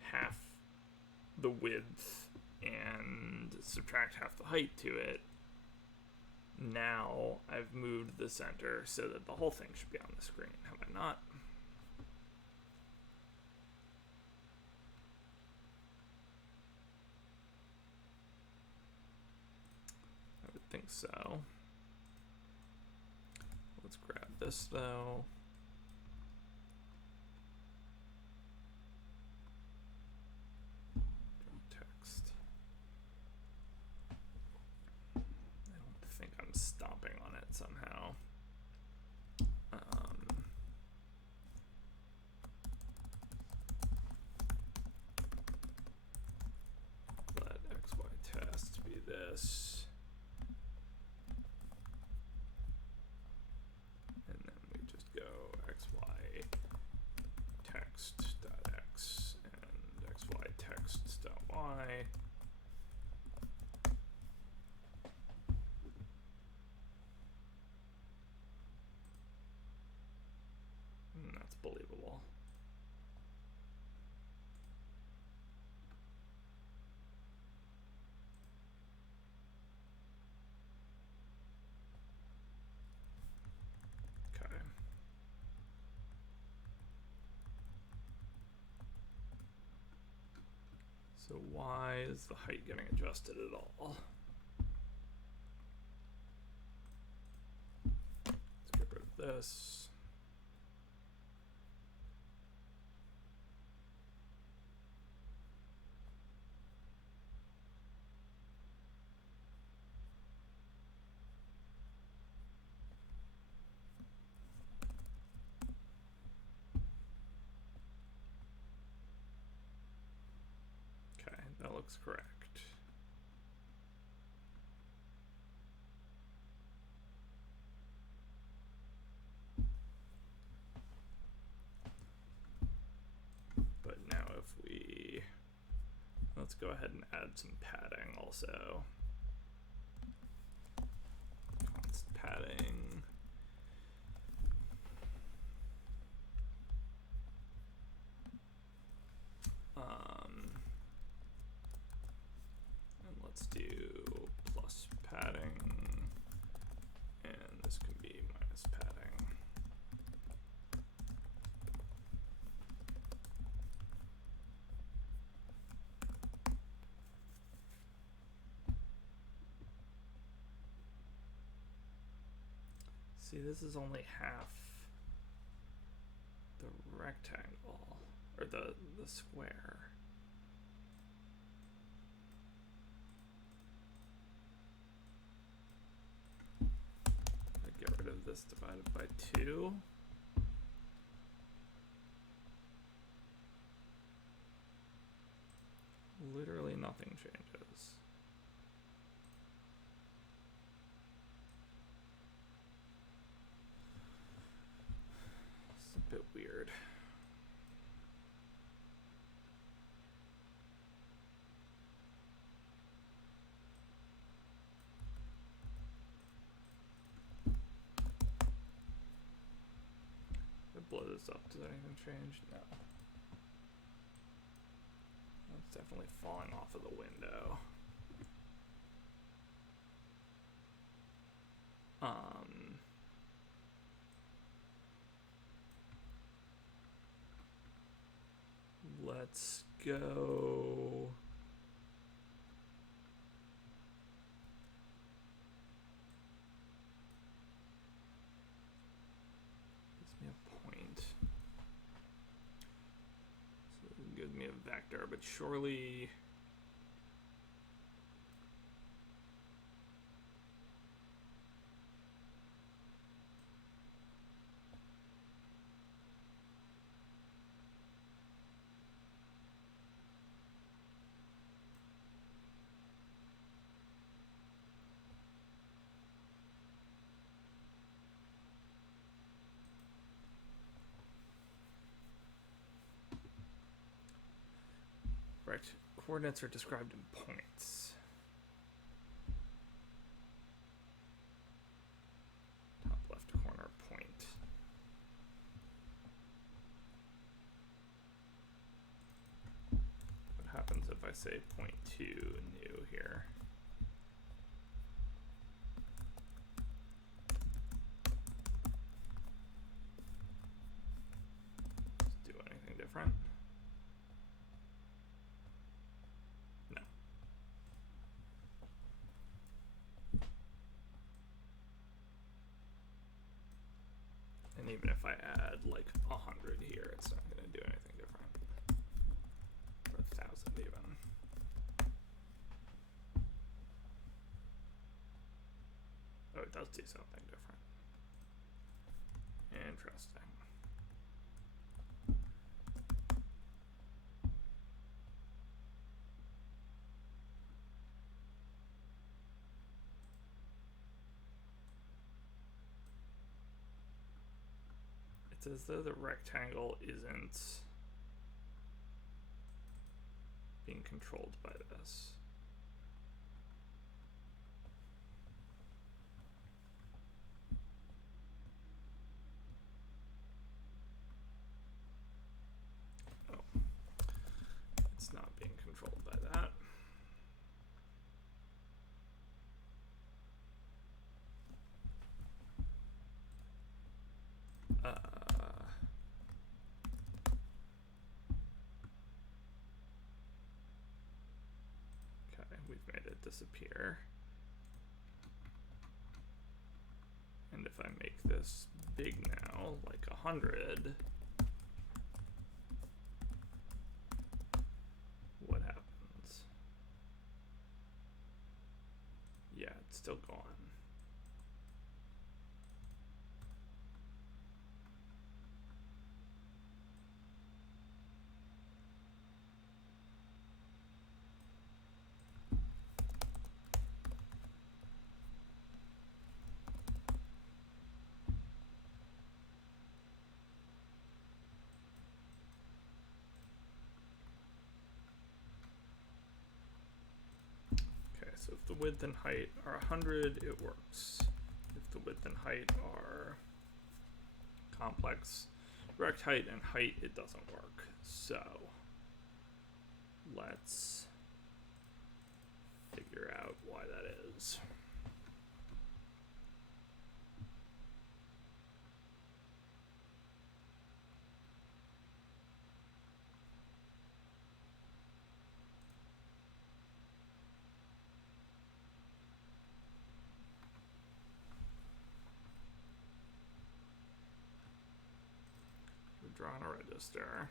half the width and subtract half the height to it, now I've moved the center so that the whole thing should be on the screen. Have I not? I would think so. Let's grab this though. Text. I don't think I'm stomping on it somehow. Let XY test be this. And then we just go XY text.x and XY text.y. That's believable. Okay. So why is the height getting adjusted at all? Let's get rid of this. Okay, that looks correct. But now if we, let's go ahead and add some padding also. Const padding. And let's do plus padding, and this can be minus padding. See, this is only half the rectangle, or the square. I get rid of this divided by 2. Literally nothing changes. It's a bit weird. blow this up. Does anything change? No. That's definitely falling off of the window. Let's go. Gives me a point. So it gives me a vector, but surely. Right. Coordinates are described in points. Top left corner point. What happens if I say 0.2 new here? Does it do anything different? No. And even if I add like 100 here, it's not going to do anything different. Or 1,000 even. Oh, it does do something different. Interesting. It's as though the rectangle isn't being controlled by this. Oh, it's not being controlled by that. Okay, we've made it disappear. And if I make this big now, like 100, what happens? Yeah, it's still gone. So if the width and height are 100, it works. If the width and height are complex, direct height and height, it doesn't work. So let's figure out why that is. Drawing a register.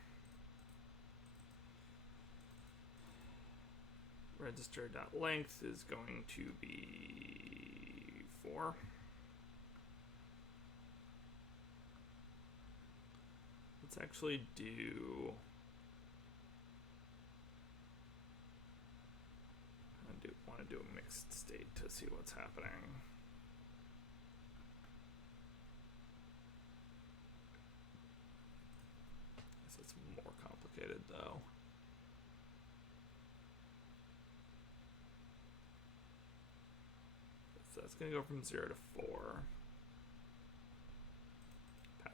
Register.length is going to be 4. Let's actually do. I want to do a mixed state to see what's happening. It's more complicated though. So that's going to go from 0 to 4.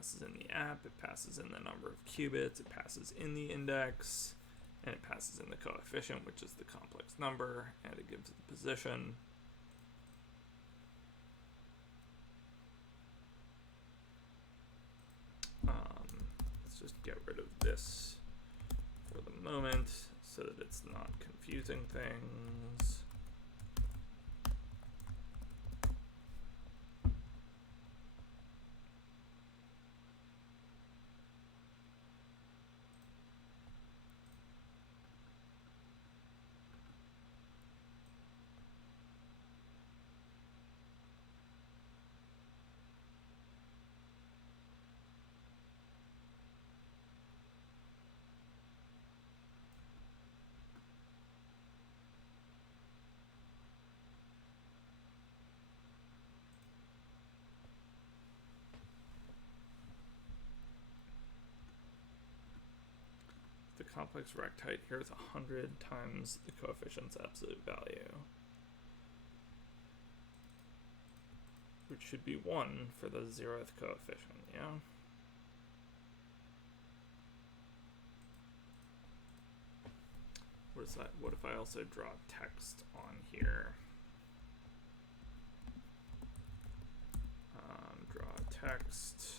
passes in the app, it passes in the number of qubits, it passes in the index, and it passes in the coefficient, which is the complex number, and it gives it the position. Let's just get rid of this for the moment so that it's not confusing things. The complex rect height here is 100 times the coefficient's absolute value, which should be 1 for the 0th coefficient, yeah? What is that? What if I also draw text on here? Draw text.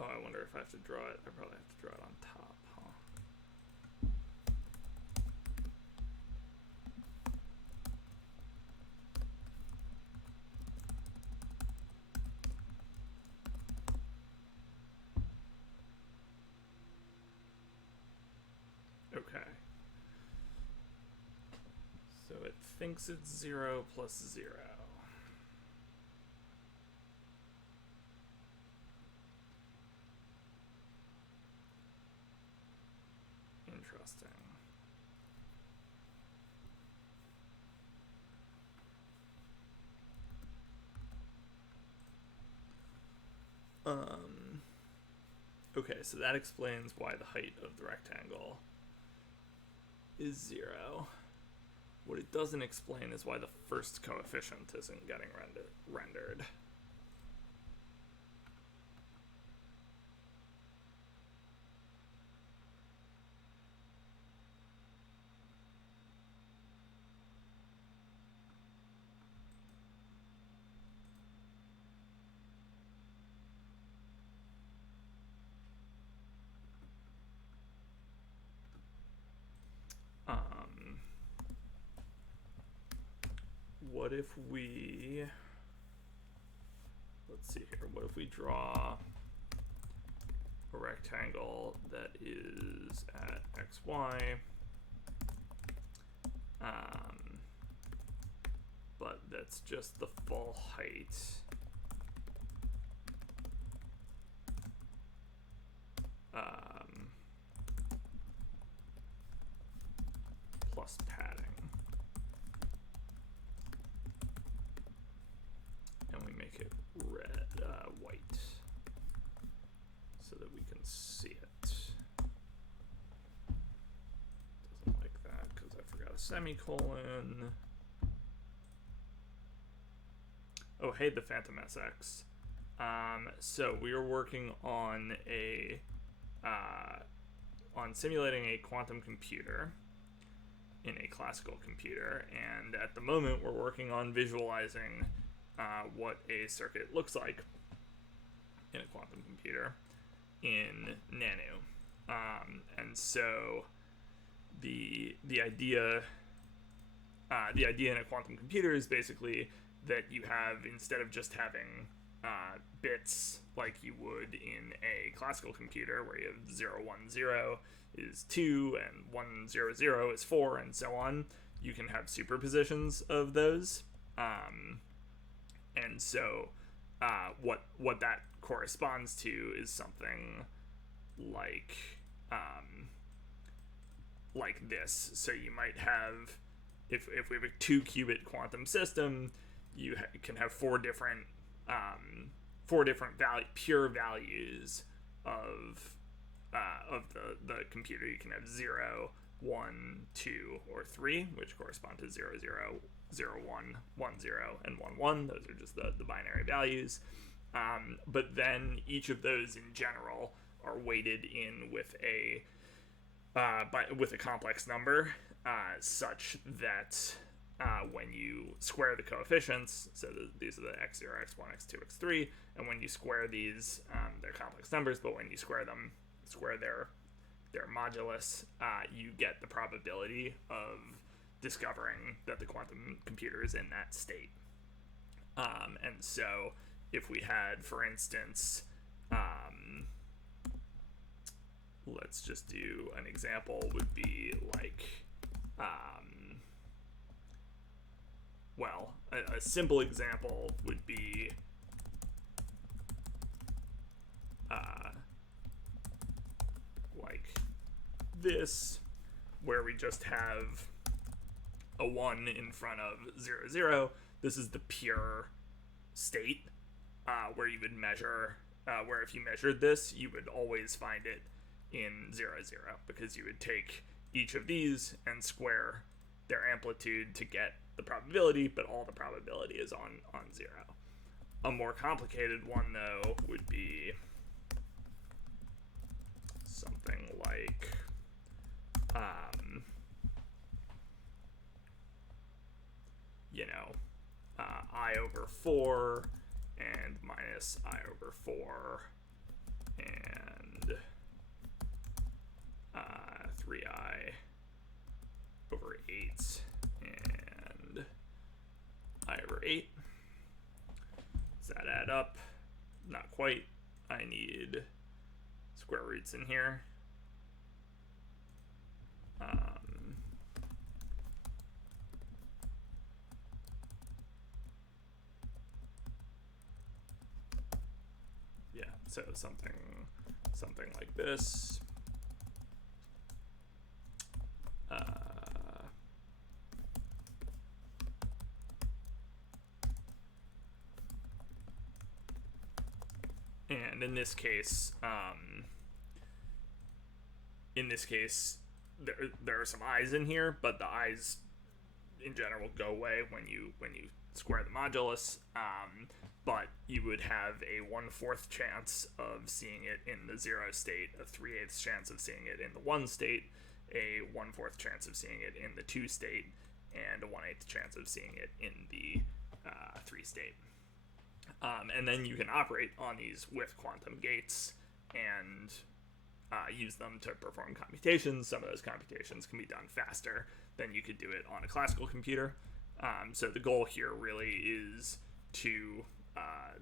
Oh, I wonder if I have to draw it. I probably have to draw it on top, huh? Okay. So it thinks it's 0 plus 0. Interesting. Okay, so that explains why the height of the rectangle is 0. What it doesn't explain is why the first coefficient isn't getting rendered. What if we, let's see here, what if we draw a rectangle that is at xy, but that's just the full height plus padding. And we make it white so that we can see it. Doesn't like that because I forgot a semicolon. Oh, hey, the Phantom SX. So we are working on on simulating a quantum computer in a classical computer, and at the moment we're working on visualizing what a circuit looks like in a quantum computer in Nano. And so the idea in a quantum computer is basically that you have, instead of just having bits like you would in a classical computer where you have 0, 1, 0 is 2 and 1, 0, 0 is 4 and so on, you can have superpositions of those. And so what that corresponds to is something like this. So you might have, if we have a 2-qubit quantum system, you can have four different pure values of the computer. You can have 0, 1, 2, or 3, which correspond to 0, 0, 0, 1, 1, 0, and 1, 1. Those are just the binary values. But then each of those in general are weighted in with a complex number, such that when you square the coefficients, so these are the x0, x1, x2, x3, and when you square these, they're complex numbers, but when you square their modulus, you get the probability of discovering that the quantum computer is in that state. And so if we had, for instance, let's just do an example, would be like, a simple example would be like this, where we just have a 1 in front of 0, 0. This is the pure state, where you would measure, where if you measured this, you would always find it in 0, 0, because you would take each of these and square their amplitude to get the probability, but all the probability is on 0. A more complicated one, though, would be something like I over 4 and minus I over 4 and 3i over 8 and I over 8. Does that add up? Not quite. I need square roots in here. Yeah, so something like this. And in this case, there are some i's in here, but the i's in general go away when you square the modulus. But you would have a 1/4 chance of seeing it in the 0 state, a 3/8 chance of seeing it in the 1 state, a 1/4 chance of seeing it in the 2 state, and a 1/8 chance of seeing it in the 3 state. And then you can operate on these with quantum gates and use them to perform computations. Some of those computations can be done faster than you could do it on a classical computer. So the goal here really is to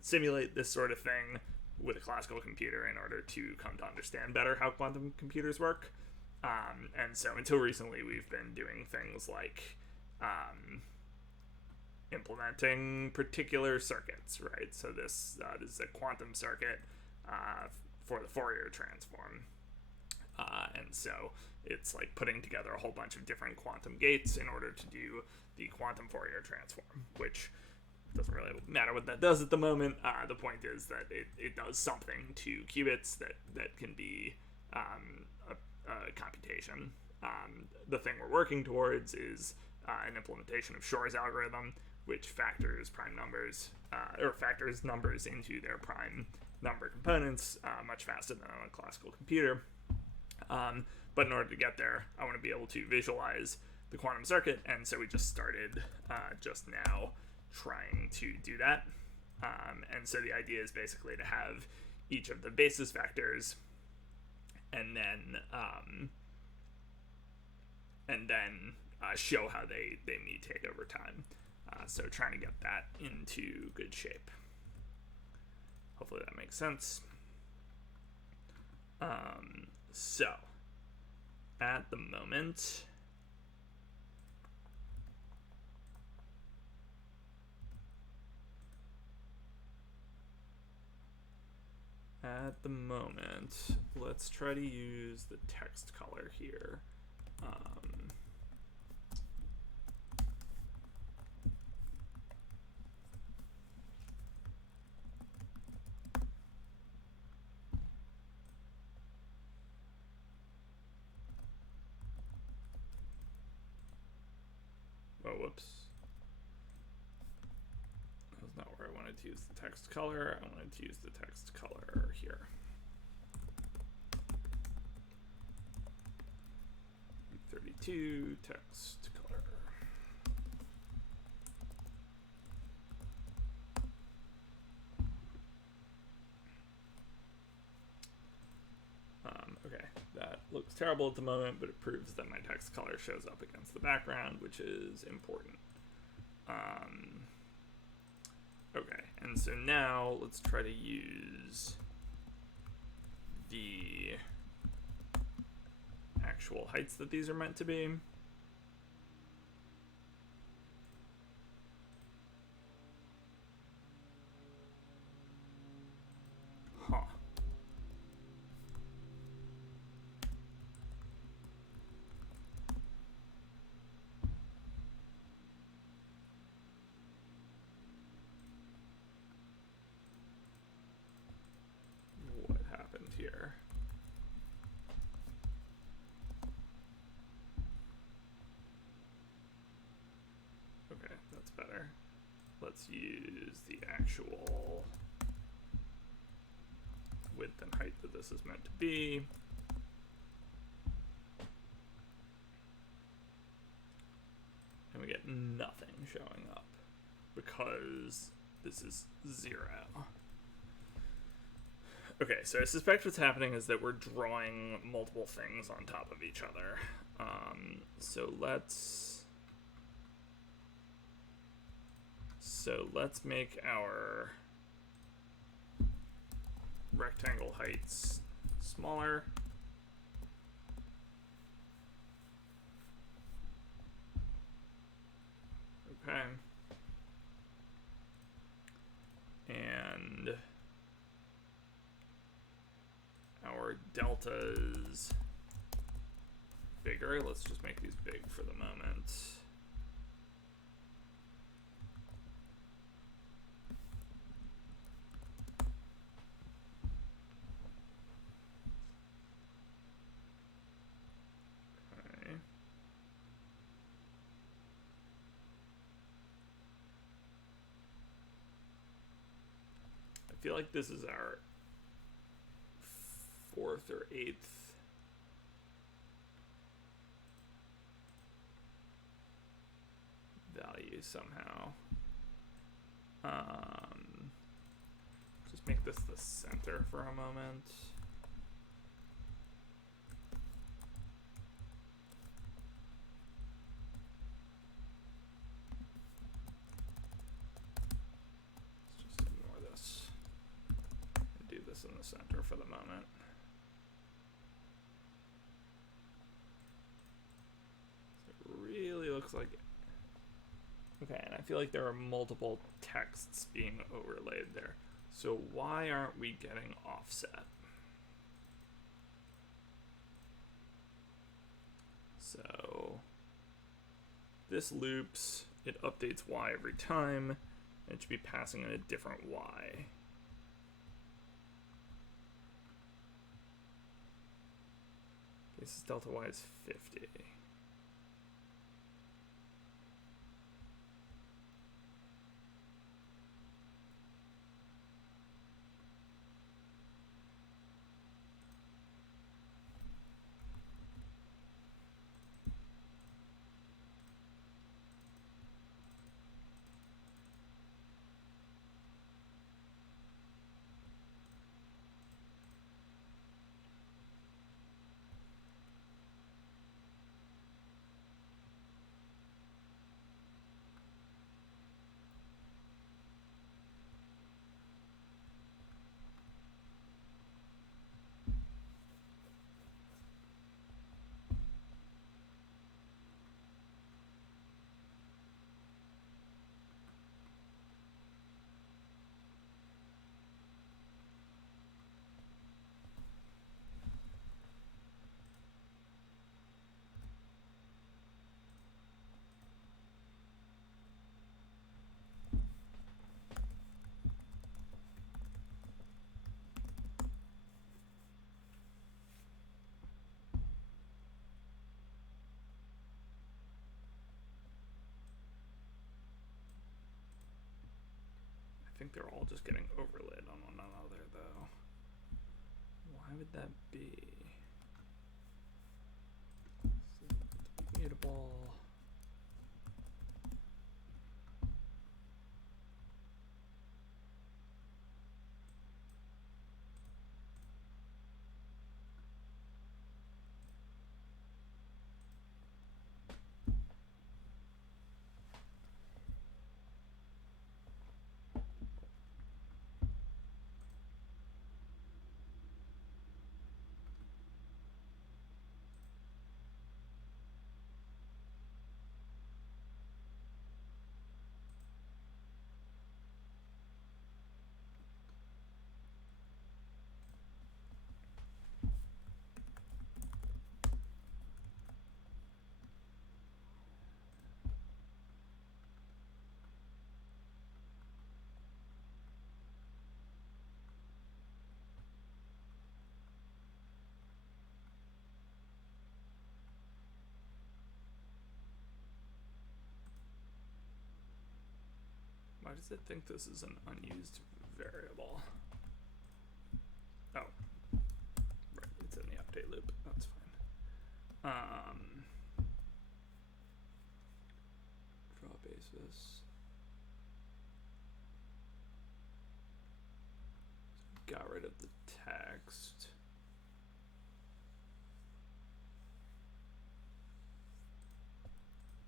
simulate this sort of thing with a classical computer in order to come to understand better how quantum computers work. And so until recently, we've been doing things like implementing particular circuits, right? So this is a quantum circuit for the Fourier transform. And so it's like putting together a whole bunch of different quantum gates in order to do the quantum Fourier transform, which doesn't really matter what that does at the moment. The point is that it does something to qubits that can be a computation. The thing we're working towards is an implementation of Shor's algorithm, which factors prime numbers, or factors numbers into their prime number components much faster than on a classical computer. But in order to get there, I want to be able to visualize the quantum circuit, and so we just started just now trying to do that. And so the idea is basically to have each of the basis vectors and then show how they mutate over time. So trying to get that into good shape. Hopefully that makes sense. So at the moment, at the moment, let's try to use the text color here. Oh, whoops. That was not where I wanted to use the text color. I wanted to use the text color here. U32 text color. Okay, that looks terrible at the moment, but it proves that my text color shows up against the background, which is important. Okay, and so now let's try to use the actual heights that these are meant to be. Huh. What happened here? Okay, that's better. Let's use the actual width and height that this is meant to be. And we get nothing showing up because this is 0. Okay, so I suspect what's happening is that we're drawing multiple things on top of each other. So let's make our rectangle heights smaller. Okay. And our deltas bigger. Let's just make these big for the moment. Okay. I feel like this is our 4th or 8th value somehow. Just make this the center for a moment. Let's just ignore this and do this in the center for the moment. It really looks like it. Okay, and I feel like there are multiple texts being overlaid there. So why aren't we getting offset? So this loops, it updates y every time, and it should be passing in a different y. This is delta y is 50. think they're all just getting overlaid on one another, though. Why would that be? Mutable. Why does it think this is an unused variable? Oh, right, it's in the update loop. That's fine. Draw basis. Got rid of the text.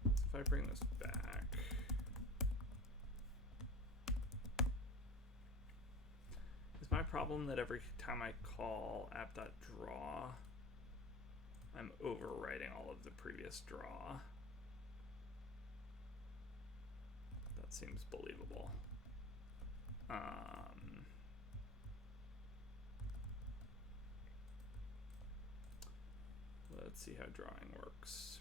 If I bring this back. Is my problem that every time I call app.draw, I'm overwriting all of the previous draw? That seems believable. Let's see how drawing works.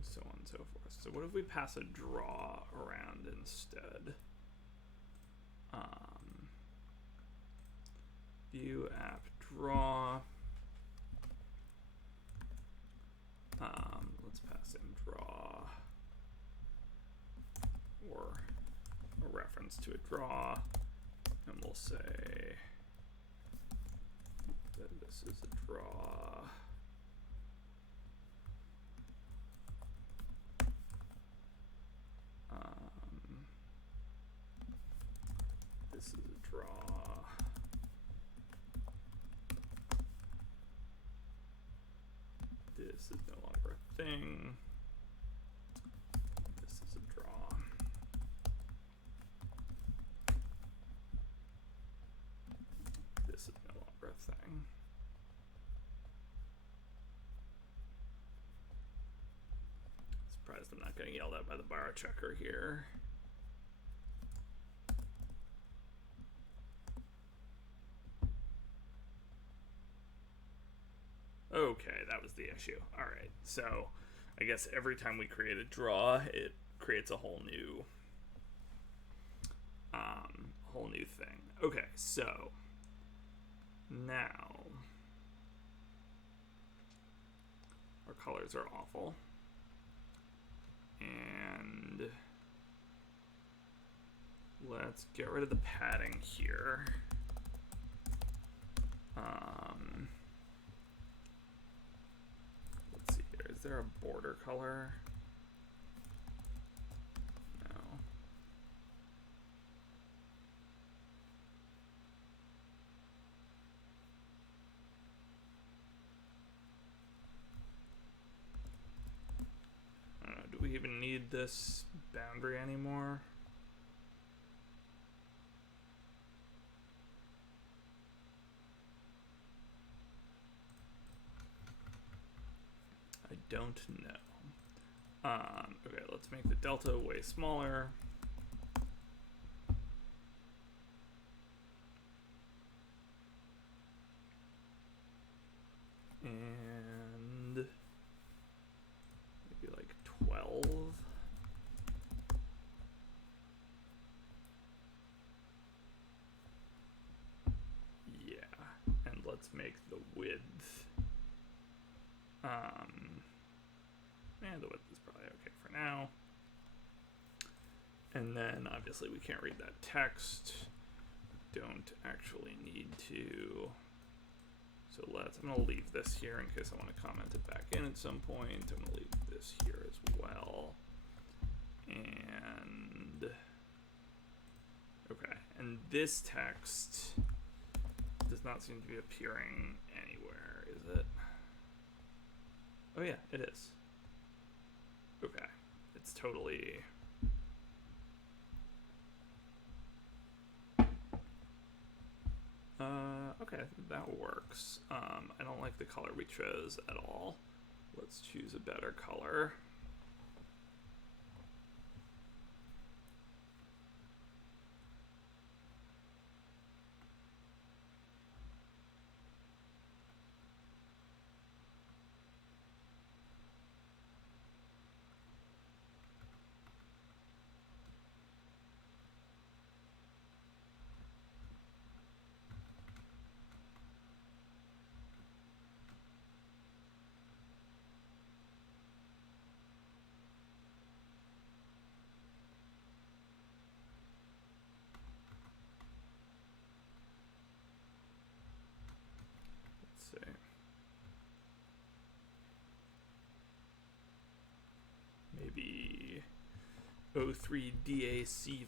So on and so forth. So what if we pass a draw around instead? View app draw. Let's pass in draw or a reference to a draw, and we'll say that this is a draw. This is a draw. This is no longer a thing. This is a draw. This is no longer a thing. Surprised I'm not getting yelled at by the bar checker here. Okay, that was the issue. All right, so I guess every time we create a draw, it creates a whole new thing. Okay, so now our colors are awful, and let's get rid of the padding here. Let's see here. Is there a border color? No. I don't know. Do we even need this boundary anymore? I don't know. Okay, let's make the delta way smaller. And make the width. And the width is probably okay for now. And then obviously we can't read that text. Don't actually need to. So I'm gonna leave this here in case I want to comment it back in at some point. I'm gonna leave this here as well. And okay, and this text does not seem to be appearing anywhere, is it? Oh yeah, it is. Okay, it's totally. Okay, that works. I don't like the color we chose at all. Let's choose a better color. See. Maybe O3DAC5.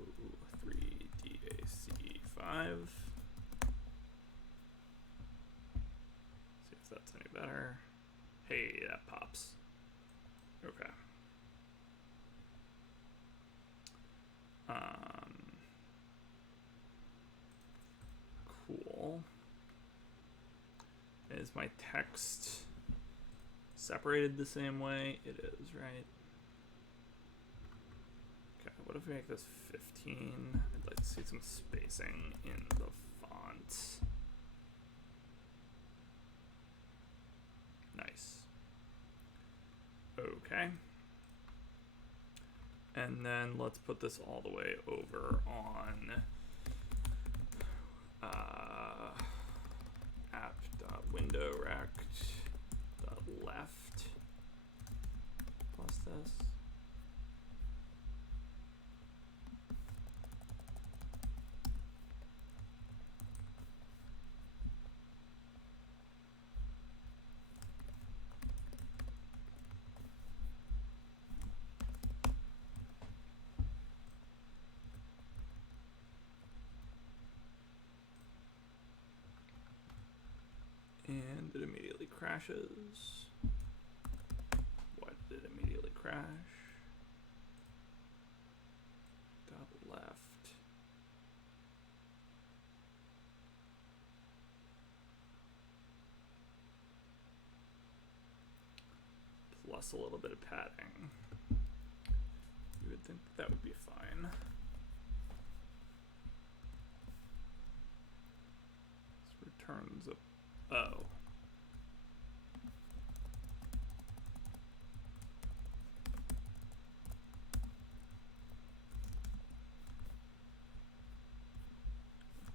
O3DAC5. See if that's any better. Hey, that pops. Okay. Cool. Is my text separated the same way? It is, right? Okay, what if we make this 15? I'd like to see some spacing in the font. Nice. Okay. And then let's put this all the way over on app.windowRect.left plus this. And it immediately crashes. Why did it immediately crash? Dot left. Plus a little bit of padding. You would think that would be fine. This returns a oh.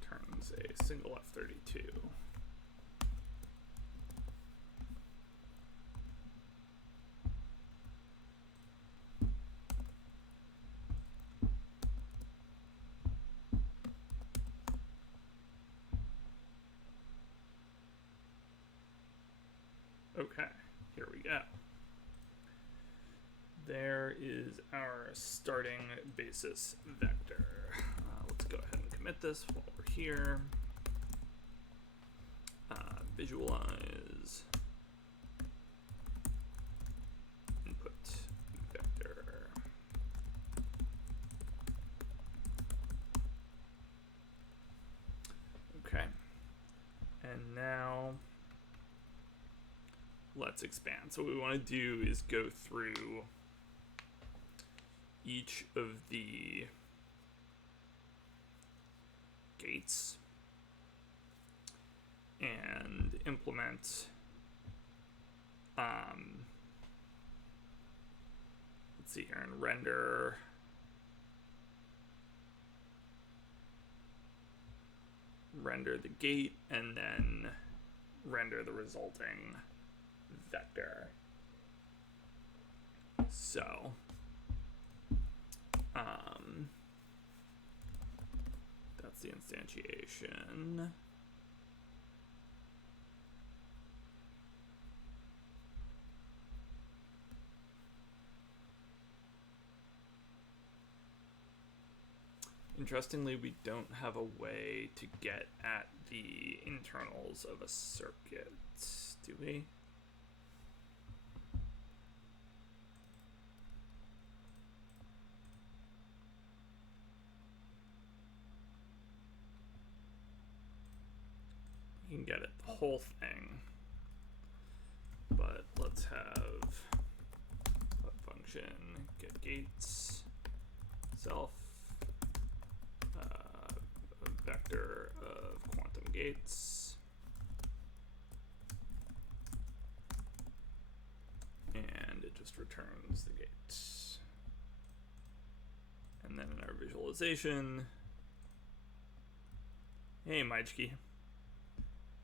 Returns a single F32. Okay, here we go. There is our starting basis vector. Let's go ahead and commit this while we're here. Visualize input vector. Okay, and now let's expand. So what we want to do is go through each of the gates and implement let's see here, and render render the gate, and then render the resulting vector. So, that's the instantiation. Interestingly, we don't have a way to get at the internals of a circuit, do we? You can get at the whole thing, but let's have a function get gates self a vector of quantum gates, and it just returns the gates. And then in our visualization, hey Michele,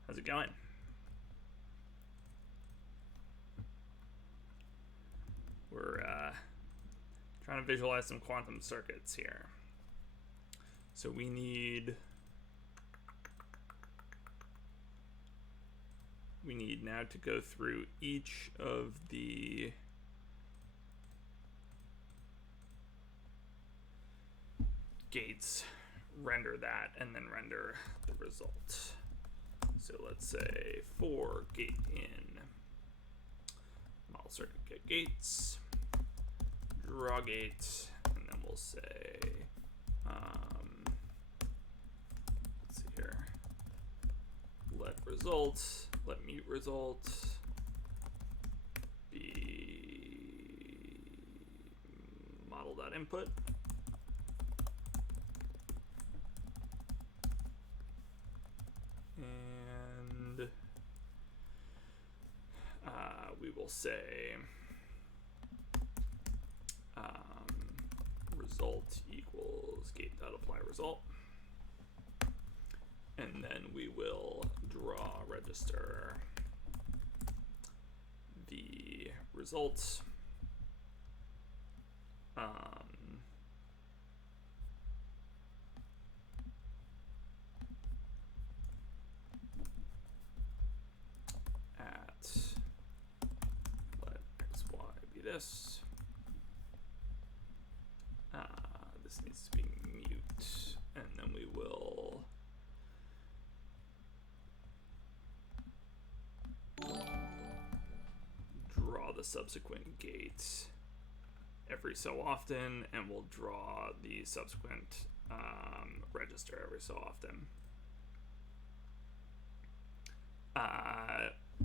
how's it going? We're trying to visualize some quantum circuits here. So we need now to go through each of the gates, render that, and then render the result. So let's say for gate in model circuit get gates, draw gate, and then we'll say let's see here, let result, let mute result be model.input. And we will say result equals gate.apply result. And then we will draw register the results. At let xy be this. This needs to be mute, and then we will draw the subsequent gate every so often, and we'll draw the subsequent register every so often.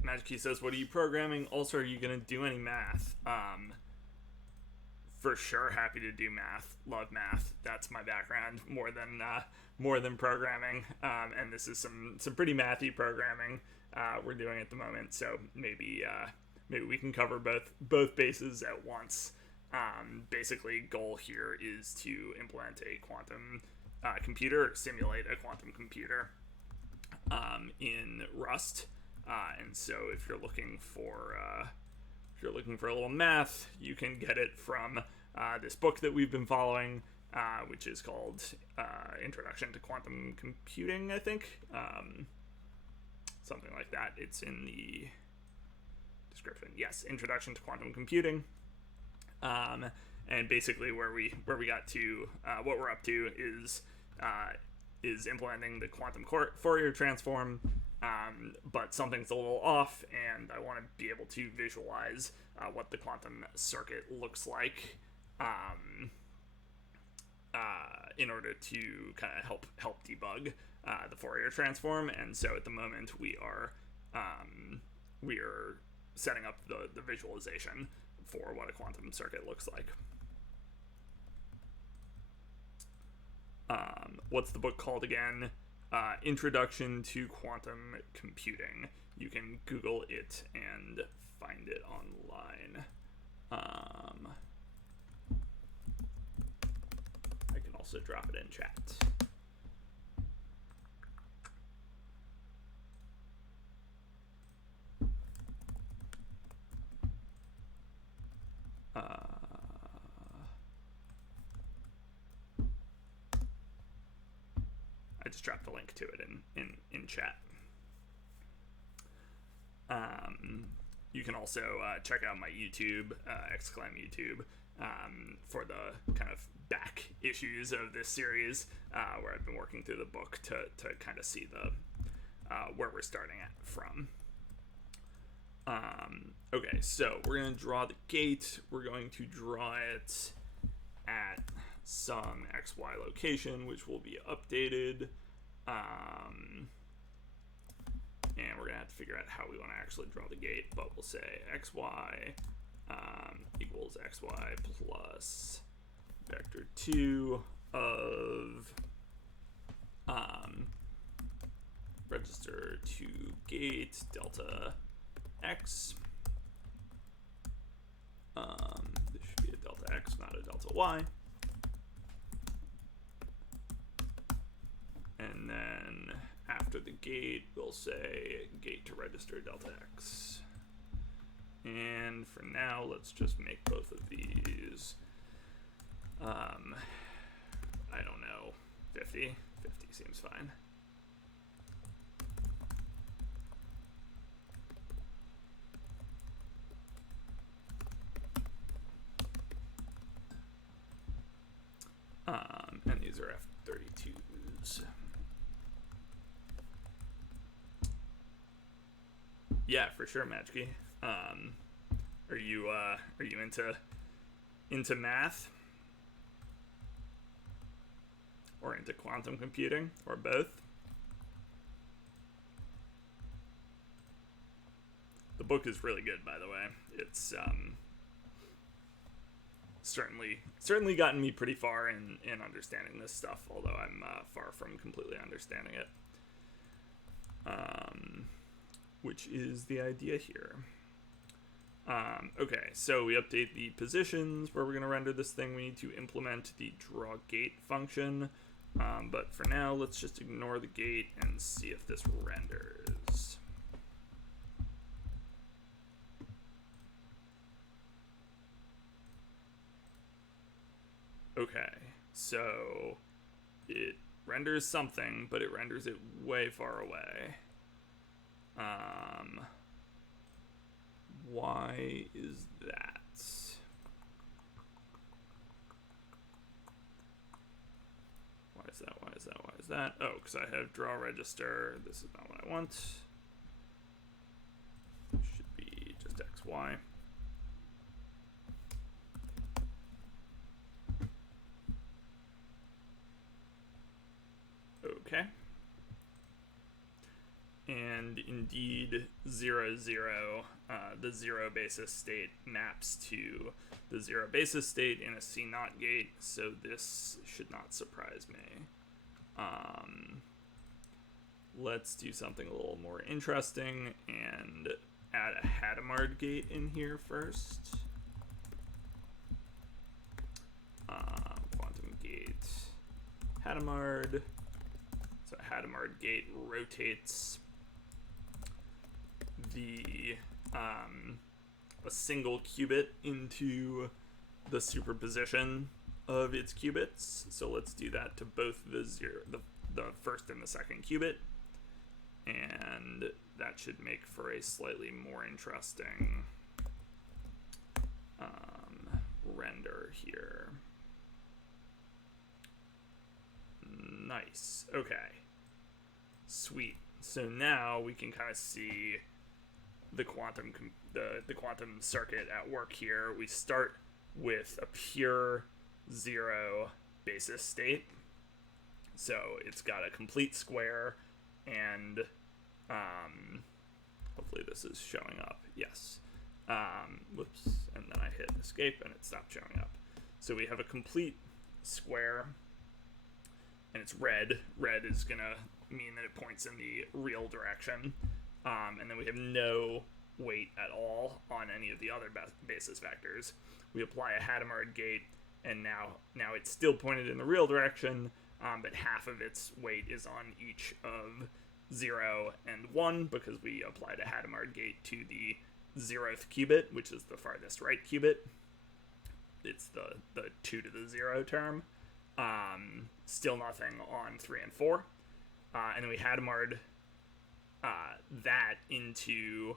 Magic says, what are you programming? Also, are you going to do any math? For sure, happy to do math. Love math. That's my background more than programming. And this is some pretty mathy programming we're doing at the moment. So maybe we can cover both bases at once. Basically, goal here is to implement a quantum computer, simulate a quantum computer in Rust. And so if you're looking for a little math, you can get it from this book that we've been following, which is called Introduction to Quantum Computing, I think. Something like that. It's in the description. Yes, Introduction to Quantum Computing. And basically where we got to, what we're up to is implementing the quantum Fourier transform. But something's a little off, and I want to be able to visualize what the quantum circuit looks like in order to kind of help debug the Fourier transform. And so at the moment we are setting up the visualization for what a quantum circuit looks like. What's the book called again? Introduction to Quantum Computing. You can Google it and find it online. I can also drop it in chat. just dropped a link to it in chat. You can also check out my YouTube, Exclaim YouTube, for the kind of back issues of this series, where I've been working through the book to kind of see the where we're starting at from. Okay, so we're going to draw the gate. We're going to draw it at some XY location, which will be updated. And we're going to have to figure out how we want to actually draw the gate, but we'll say XY equals XY plus vector 2 of register to gate delta X. This should be a delta X, not a delta Y. And then after the gate, we'll say gate to register delta X. And for now, let's just make both of these, I don't know, 50? 50 seems fine. And these are F32s. Yeah, for sure, Magicy. Are you into math? Or into quantum computing? Or both? The book is really good, by the way. It's certainly gotten me pretty far in understanding this stuff, although I'm far from completely understanding it. Which is the idea here. Okay, so we update the positions where we're going to render this thing. We need to implement the draw gate function. But for now, let's just ignore the gate and see if this renders. Okay, so it renders something, but it renders it way far away. Why is that? Why is that? Why is that? Why is that? Oh, because I have draw register. This is not what I want. It should be just XY. Okay. And indeed, 0, 0, the 0 basis state maps to the 0 basis state in a C0 gate, so this should not surprise me. Let's do something a little more interesting and add a Hadamard gate in here first. Quantum gate Hadamard. So Hadamard gate rotates the a single qubit into the superposition of its qubits. So let's do that to both the first and the second qubit, and that should make for a slightly more interesting render here. Nice. Okay. Sweet. So now we can kind of see the quantum circuit at work here. We start with a pure 0 basis state. So it's got a complete square, and hopefully this is showing up. Yes. Whoops. And then I hit escape and it stopped showing up. So we have a complete square, and it's red. Red is going to mean that it points in the real direction. And then we have no weight at all on any of the other basis vectors. We apply a Hadamard gate, and now it's still pointed in the real direction, but half of its weight is on each of 0 and 1, because we applied a Hadamard gate to the 0th qubit, which is the farthest right qubit. It's the 2 to the 0 term. Still nothing on 3 and 4. and then we Hadamard that into,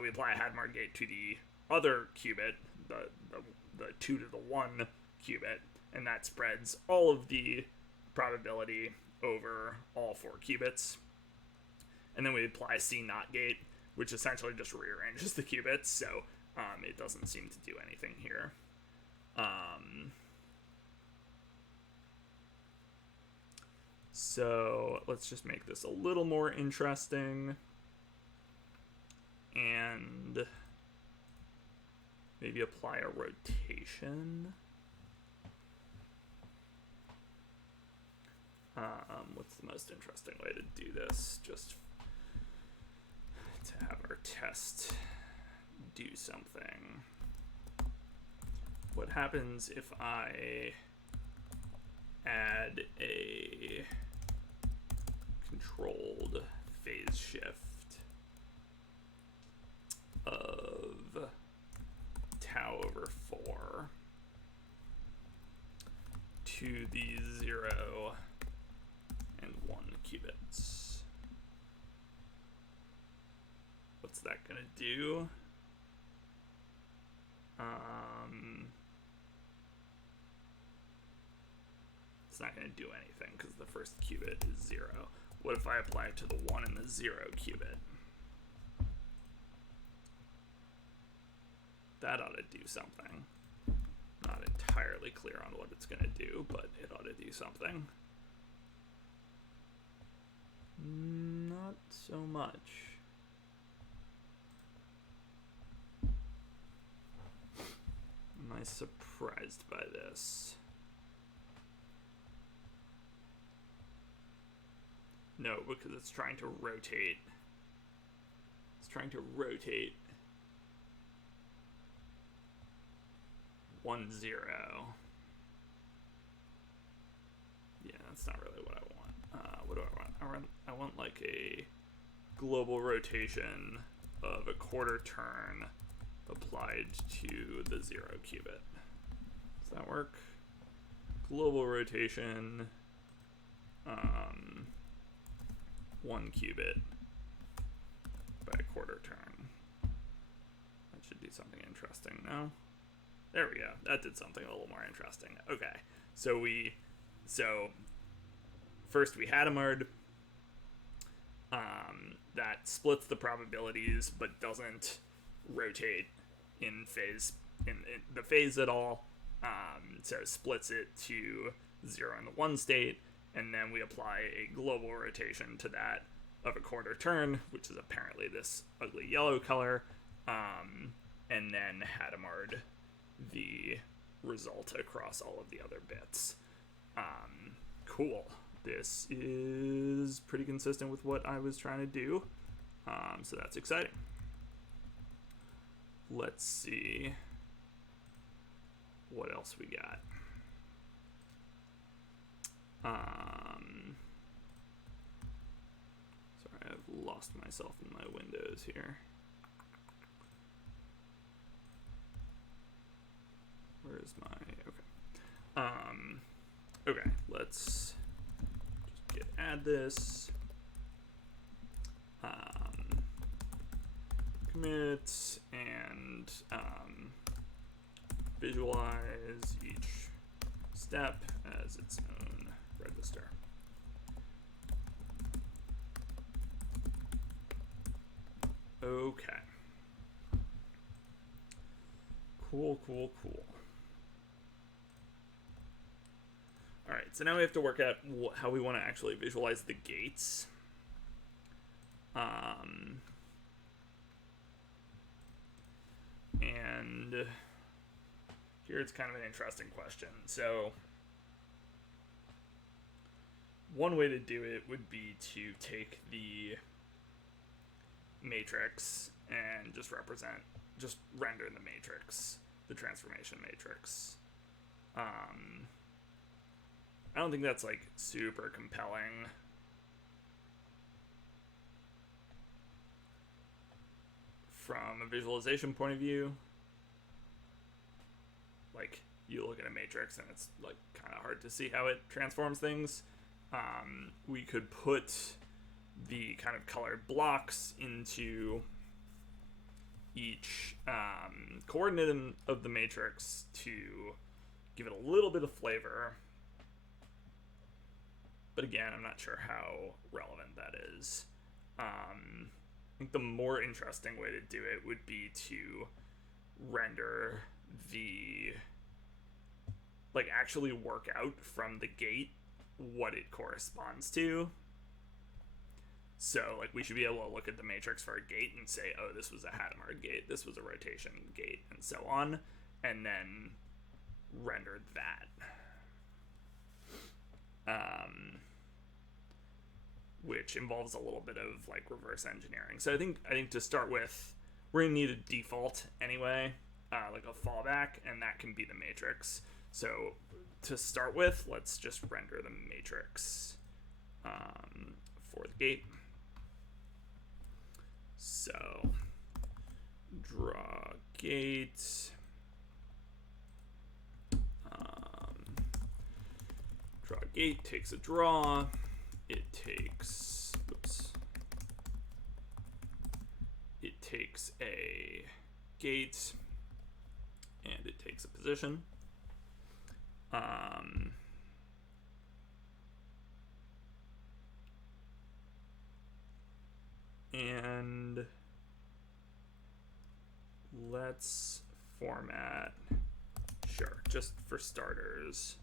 we apply a Hadamard gate to the other qubit, the 2 to the 1 qubit, and that spreads all of the probability over all 4 qubits. And then we apply C0 gate, which essentially just rearranges the qubits, so it doesn't seem to do anything here. So let's just make this a little more interesting. And maybe apply a rotation. What's the most interesting way to do this? Just to have our test do something. What happens if I add a controlled phase shift of tau over 4 to the 0 and 1 qubits? What's that gonna do? It's not going to do anything because the first qubit is 0. What if I apply it to the 1 and the 0 qubit? That ought to do something. Not entirely clear on what it's going to do, but it ought to do something. Not so much. Am I surprised by this? No, because it's trying to rotate. It's trying to rotate 1, 0. Yeah, that's not really what I want. What do I want? I want like a global rotation of a quarter turn applied to the 0 qubit. Does that work? Global rotation, 1 qubit by a quarter turn. That should do something interesting, no? There we go. That did something a little more interesting. Okay, so first we Hadamard. That splits the probabilities, but doesn't rotate in the phase at all. So splits it to 0 in the 1 state, and then we apply a global rotation to that of a quarter turn, which is apparently this ugly yellow color, and then Hadamard the result across all of the other bits. Cool. This is pretty consistent with what I was trying to do, so that's exciting. Let's see what else we got. Sorry, I've lost myself in my windows here. Where's my, okay, let's just add this, commit, and visualize each step as its own register. Okay. Cool. All right, so now we have to work out how we want to actually visualize the gates. And here it's kind of an interesting question. So one way to do it would be to take the matrix and just render the matrix, the transformation matrix. I don't think that's like super compelling. From a visualization point of view, like you look at a matrix and it's like kind of hard to see how it transforms things. we could put the kind of colored blocks into each coordinate of the matrix to give it a little bit of flavor. But again, I'm not sure how relevant that is. I think the more interesting way to do it would be to render the, like, actually work out from the gate what it corresponds to. So, like, we should be able to look at the matrix for a gate and say, oh, this was a Hadamard gate, this was a rotation gate, and so on, and then render that. Which involves a little bit of, like, reverse engineering. So I think to start with, we're gonna need a default anyway, like a fallback, and that can be the matrix. So to start with, let's just render the matrix for the gate. So draw gate. Draw gate takes a draw. It takes, it takes a gate, and it takes a position. And let's format, sure, just for starters,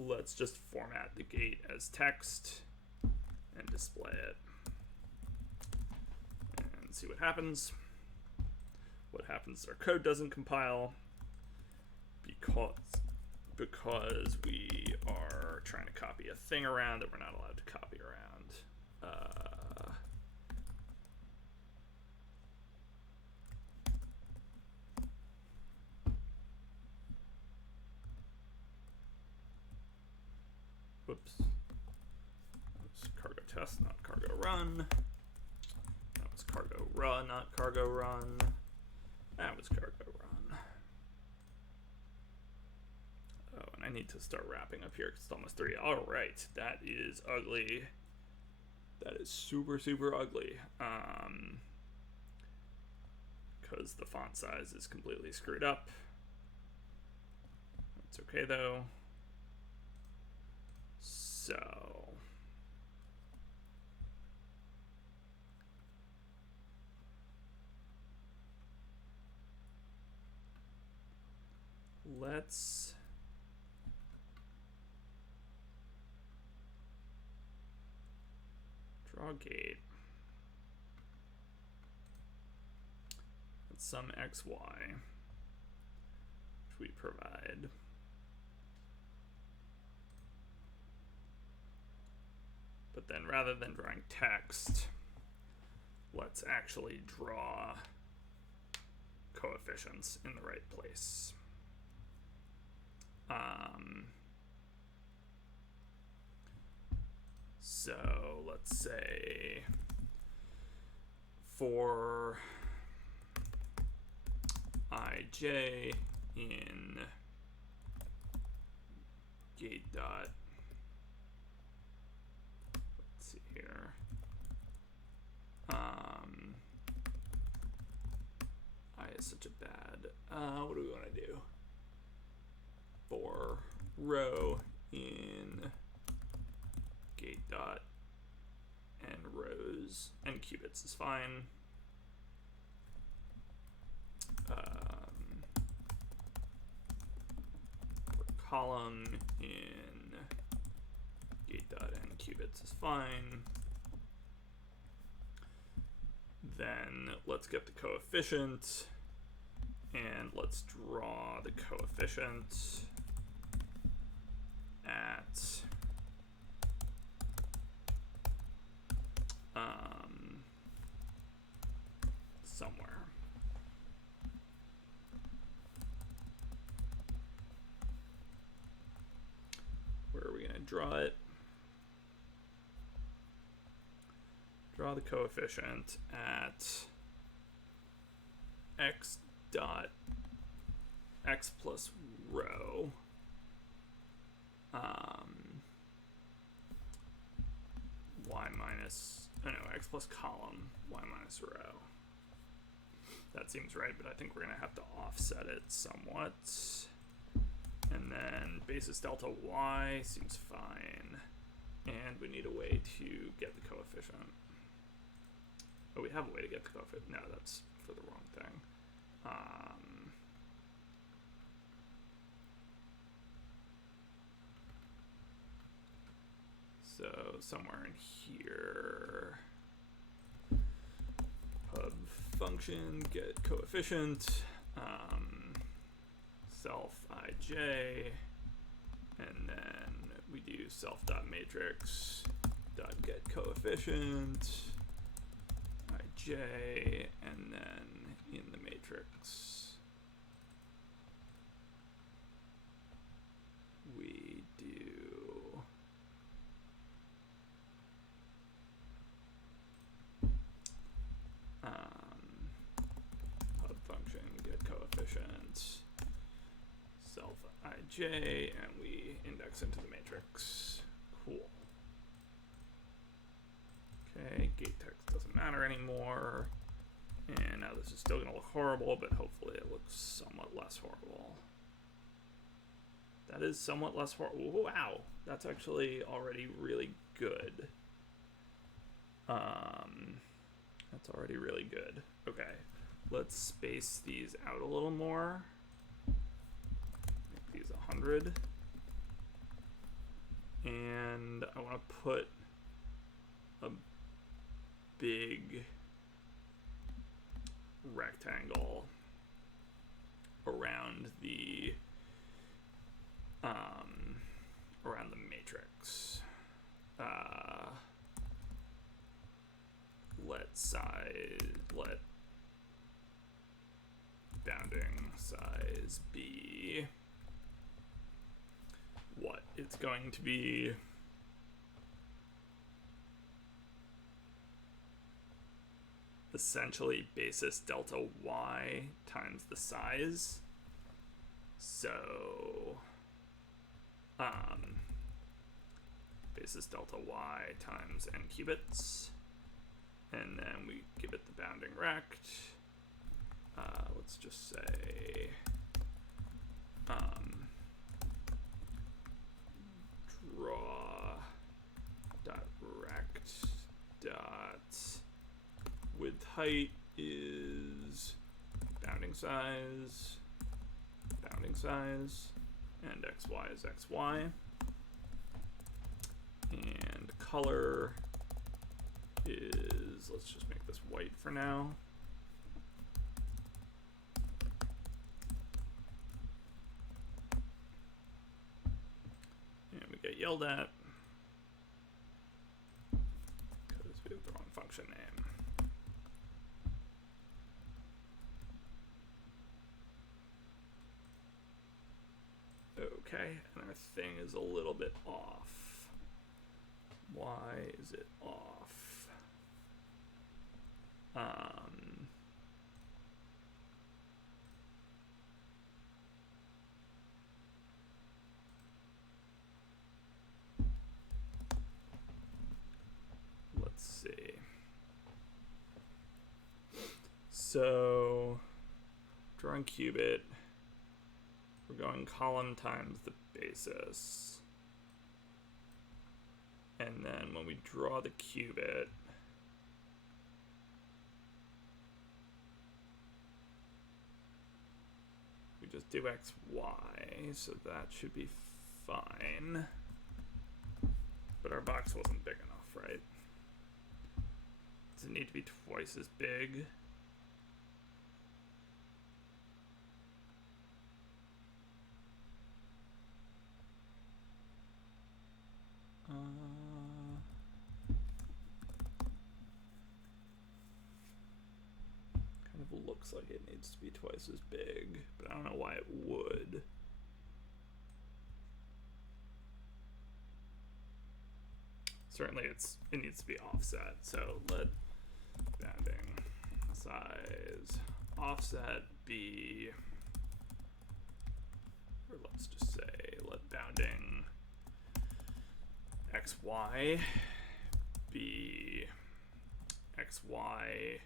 let's just format the gate as text and display it and see what happens. What happens is our code doesn't compile because we are trying to copy a thing around that we're not allowed to copy around. Whoops. Oops. Cargo test, not cargo run. That was cargo run, not cargo run. That was cargo run. Oh, and I need to start wrapping up here because it's almost 3. All right, that is ugly. That is super, super ugly. Because the font size is completely screwed up. It's okay though. So let's draw gate. Let's some XY, which we provide. But then rather than drawing text, let's actually draw coefficients in the right place. So let's say for ij in gate dot, let's see here, I is such a bad, what do we want to do? For row in gate dot and rows and qubits is fine. For column in gate dot and qubits is fine. Then let's get the coefficient and let's draw the coefficient at somewhere. Where are we going to draw it? Draw the coefficient at x dot x plus row. y minus, oh no, x plus column, y minus row. That seems right, but I think we're going to have to offset it somewhat. And then basis delta y seems fine. And we need a way to get the coefficient. Oh, we have a way to get the coefficient. No, that's for the wrong thing. So somewhere in here, pub function get coefficient, self ij, and then we do self dot matrix dot get coefficient ij, and then in the matrix we do pub function get coefficient self ij, and we index into the matrix. Cool. Okay, gate text doesn't matter anymore. And now this is still going to look horrible, but hopefully it looks somewhat less horrible. That is somewhat less horrible. Wow, that's actually already really good. That's already really good. Okay, let's space these out a little more. Make these 100. And I want to put a big rectangle around the matrix. Let bounding size be what? It's going to be essentially basis delta y times the size. So basis delta y times n qubits, and then we give it the bounding rect. Let's just say draw dot rect dot width height is bounding size, and xy is xy, and color is, let's just make this white for now. And we get yelled at because we have the wrong function name. Okay, and our thing is a little bit off. Why is it off? Let's see. So, drawing qubit. We're going column times the basis. And then when we draw the qubit, we just do xy, so that should be fine. But our box wasn't big enough, right? Does it need to be twice as big? Kind of looks like it needs to be twice as big, but I don't know why it would. Certainly it needs to be offset, so let bounding size offset be, or let's just say let bounding xy be xy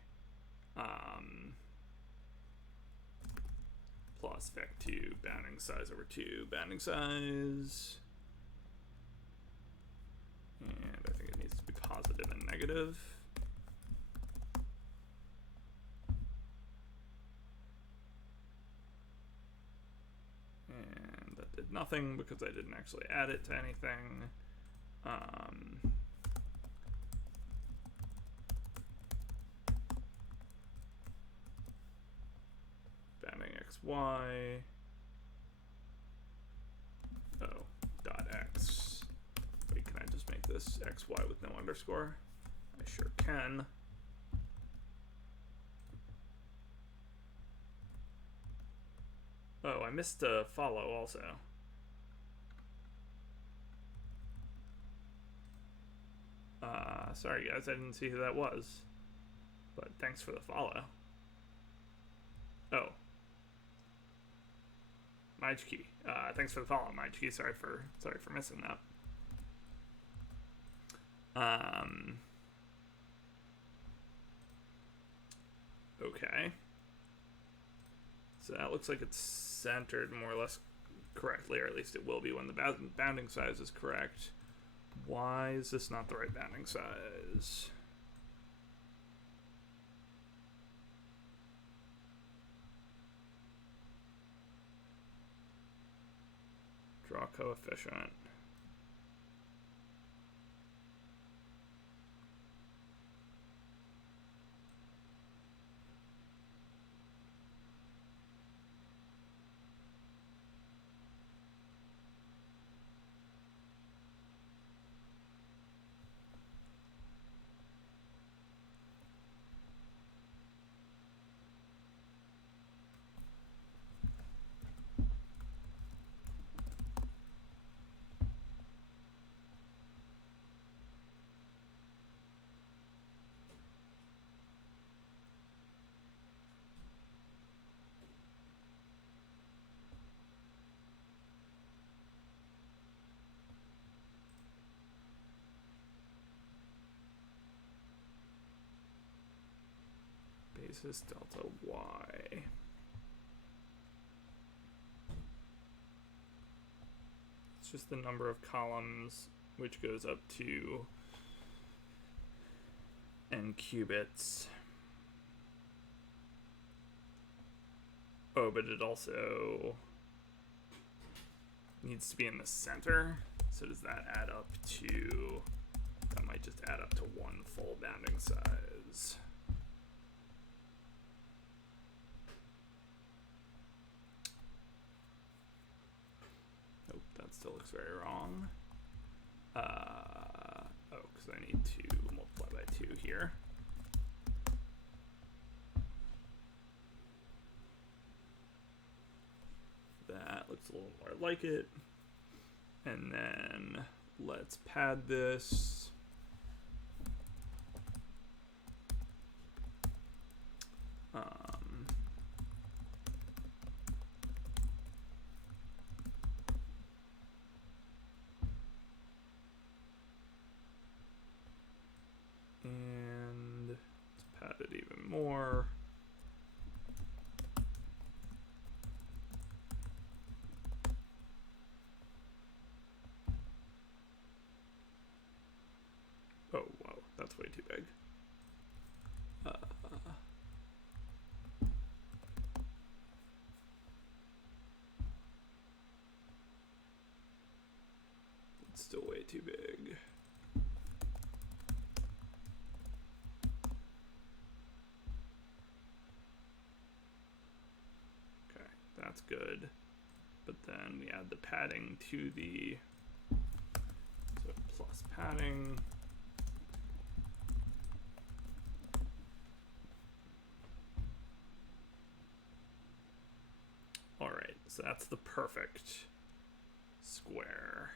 plus vec2 bounding size over 2 bounding size. And I think it needs to be positive and negative. And that did nothing because I didn't actually add it to anything. Bounding xy. Oh, dot x. Wait, can I just make this xy with no underscore? I sure can. Oh, I missed a follow also. Sorry guys, I didn't see who that was. But thanks for the follow. Oh. Michele. Thanks for the follow, Michele. Sorry for missing that. Okay. So that looks like it's centered more or less correctly, or at least it will be when the bounding size is correct. Why is this not the right bounding size? Draw coefficient. Basis delta y. It's just the number of columns, which goes up to n qubits. Oh, but it also needs to be in the center. So does that add up to... That might just add up to one full bounding size. Nope, that still looks very wrong. Oh, because I need to multiply by 2 here. That looks a little more like it. And then let's pad this. And let's pad it even more. Oh, wow, that's way too big. It's still way too big. Okay, that's good. But then we add the padding to the, so plus padding. All right, so that's the perfect square.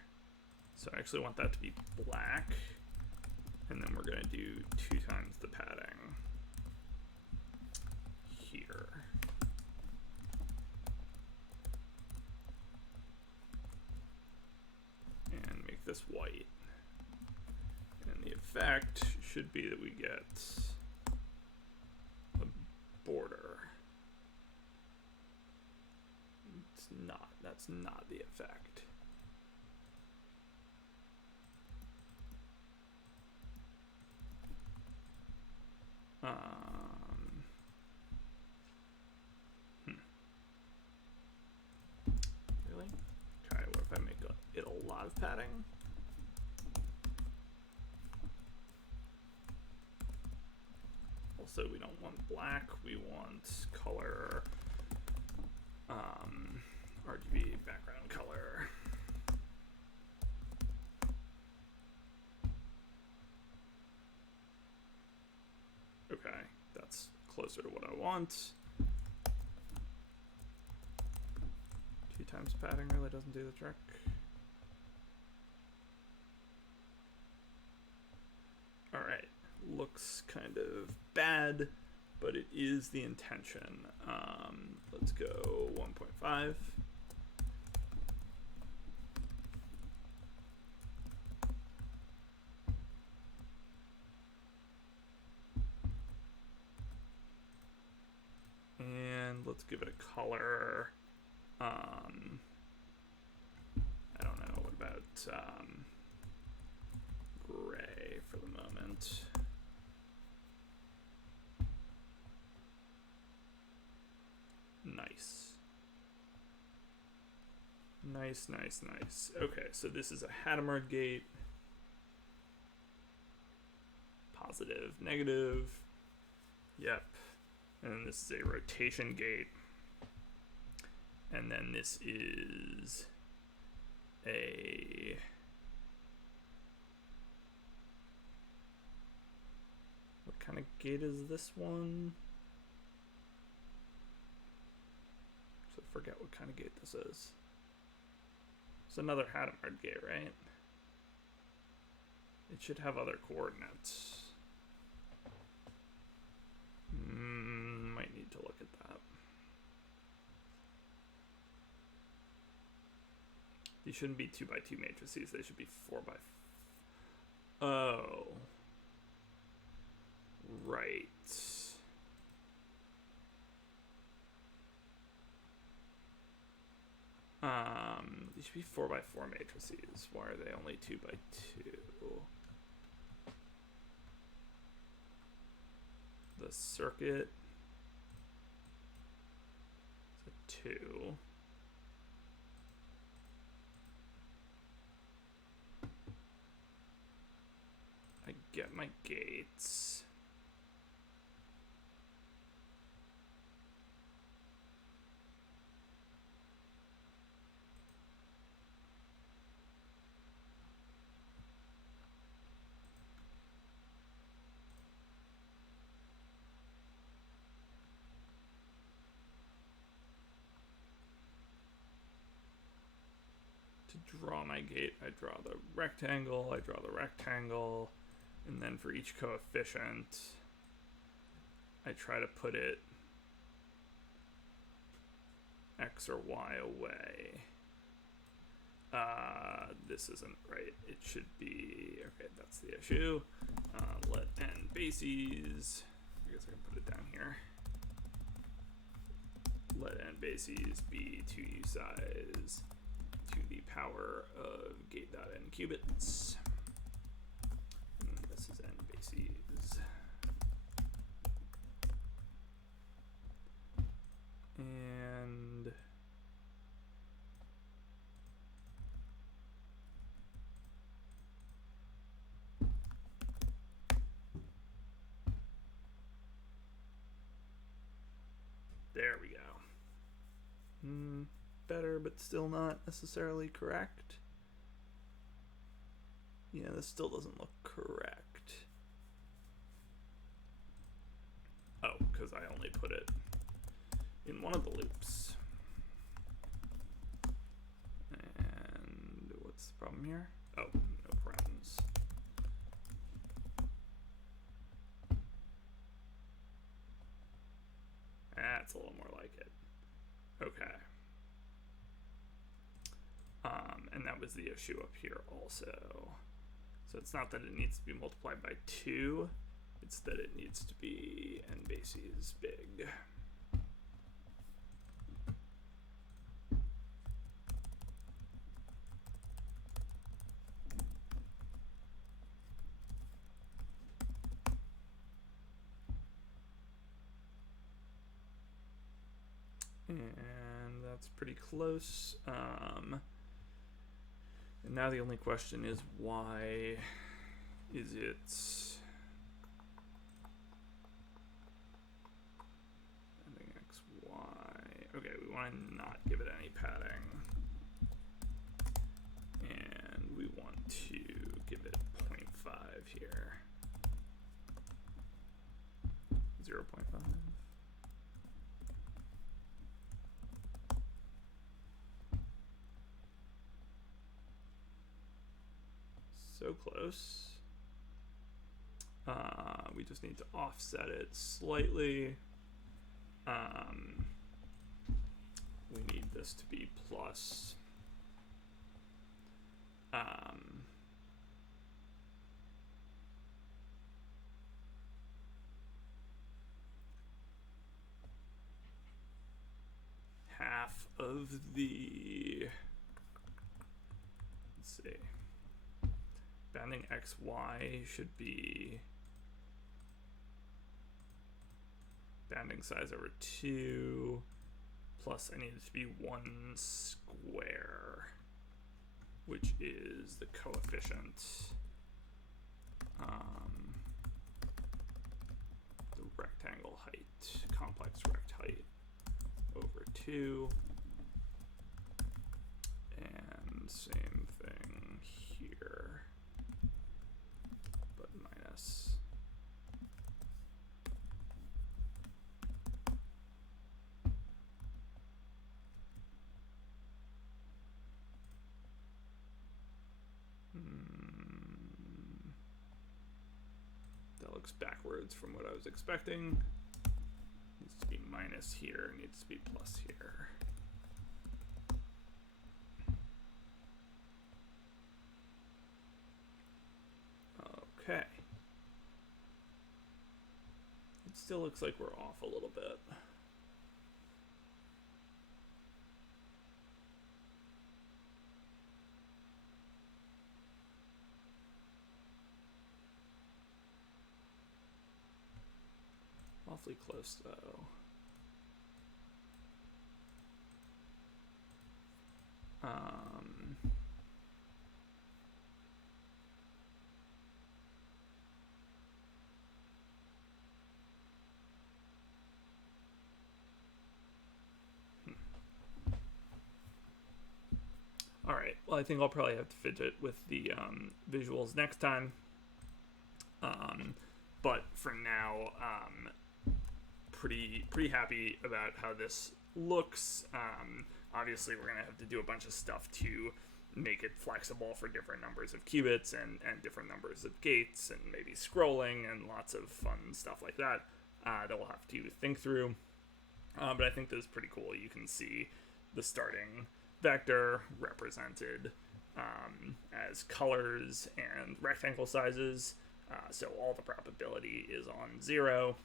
So I actually want that to be black, and then we're gonna do 2 times the padding here. And make this white. And the effect effect should be that we get a border. It's not. That's not the effect. Really? Okay, what if I make it a lot of padding? Also, we don't want black, we want color, RGB background color. Okay, that's closer to what I want. 2 times padding really doesn't do the trick. All right, looks kind of bad, but it is the intention. Let's go 1.5. And let's give it a color. I don't know, what about gray for the moment? Nice. Nice, nice, nice. Okay, so this is a Hadamard gate. Positive, negative. Yep. And then this is a rotation gate. And then this is a... What kind of gate is this one? So I forget what kind of gate this is. It's another Hadamard gate, right? It should have other coordinates. Might need to look at that. These shouldn't be 2x2 matrices. They should be 4x. Oh. Right. These should be 4x4 matrices. Why are they only 2x2? The circuit is a 2. I get my gates. To draw my gate, I draw the rectangle, and then for each coefficient, I try to put it X or Y away. This isn't right. It should be, okay, that's the issue. Let n bases, I guess I can put it down here. Let n bases be 2u size to the power of gate.n qubits. And this is n bases. And there we go. Better, but still not necessarily correct. Yeah, this still doesn't look correct. Oh, because I only put it in one of the loops. And what's the problem here? Oh, no params. That's a little more like it. Okay. And that was the issue up here also. So it's not that it needs to be multiplied by 2, it's that it needs to be n bases big. And that's pretty close. And now the only question is, why is it ending xy? Okay, we want to not give it any padding. And we want to give it 0.5 here. 0.5. So close. We just need to offset it slightly. We need this to be plus. Half of the, let's see, bounding xy should be bounding size over 2 plus I need it to be 1 square, which is the coefficient, the rectangle height, complex rect height over 2, and same thing here, but minus. That looks backwards from what I was expecting. Needs to be minus here, needs to be plus here. Okay. It still looks like we're off a little bit. Awfully close though. All right, well, I think I'll probably have to fidget with the visuals next time. But for now, pretty happy about how this looks. Obviously, we're going to have to do a bunch of stuff to make it flexible for different numbers of qubits and different numbers of gates and maybe scrolling and lots of fun stuff like that that we'll have to think through. But I think this is pretty cool. You can see the starting vector represented as colors and rectangle sizes. So all the probability is on 0.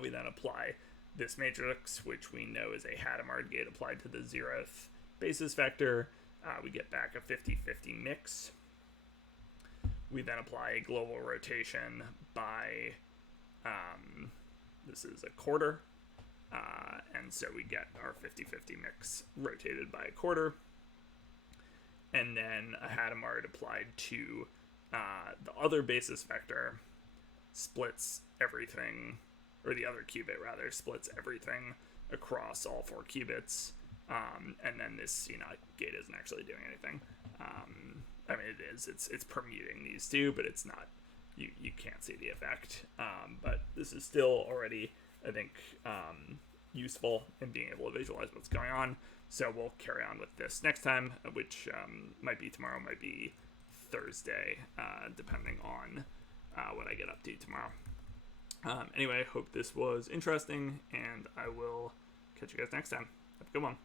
We then apply this matrix, which we know is a Hadamard gate applied to the 0th basis vector. We get back a 50-50 mix. We then apply a global rotation by, this is a quarter. And so we get our 50-50 mix rotated by a quarter. And then a Hadamard applied to the other basis vector splits everything, or the other qubit rather, splits everything across all 4 qubits. And then this, gate isn't actually doing anything. I mean, it is. It's permuting these two, but it's not. You can't see the effect. But this is still already, I think, useful in being able to visualize what's going on. So we'll carry on with this next time, which might be tomorrow, might be Thursday, depending on what I get up to tomorrow. Anyway, hope this was interesting, and I will catch you guys next time. Have a good one.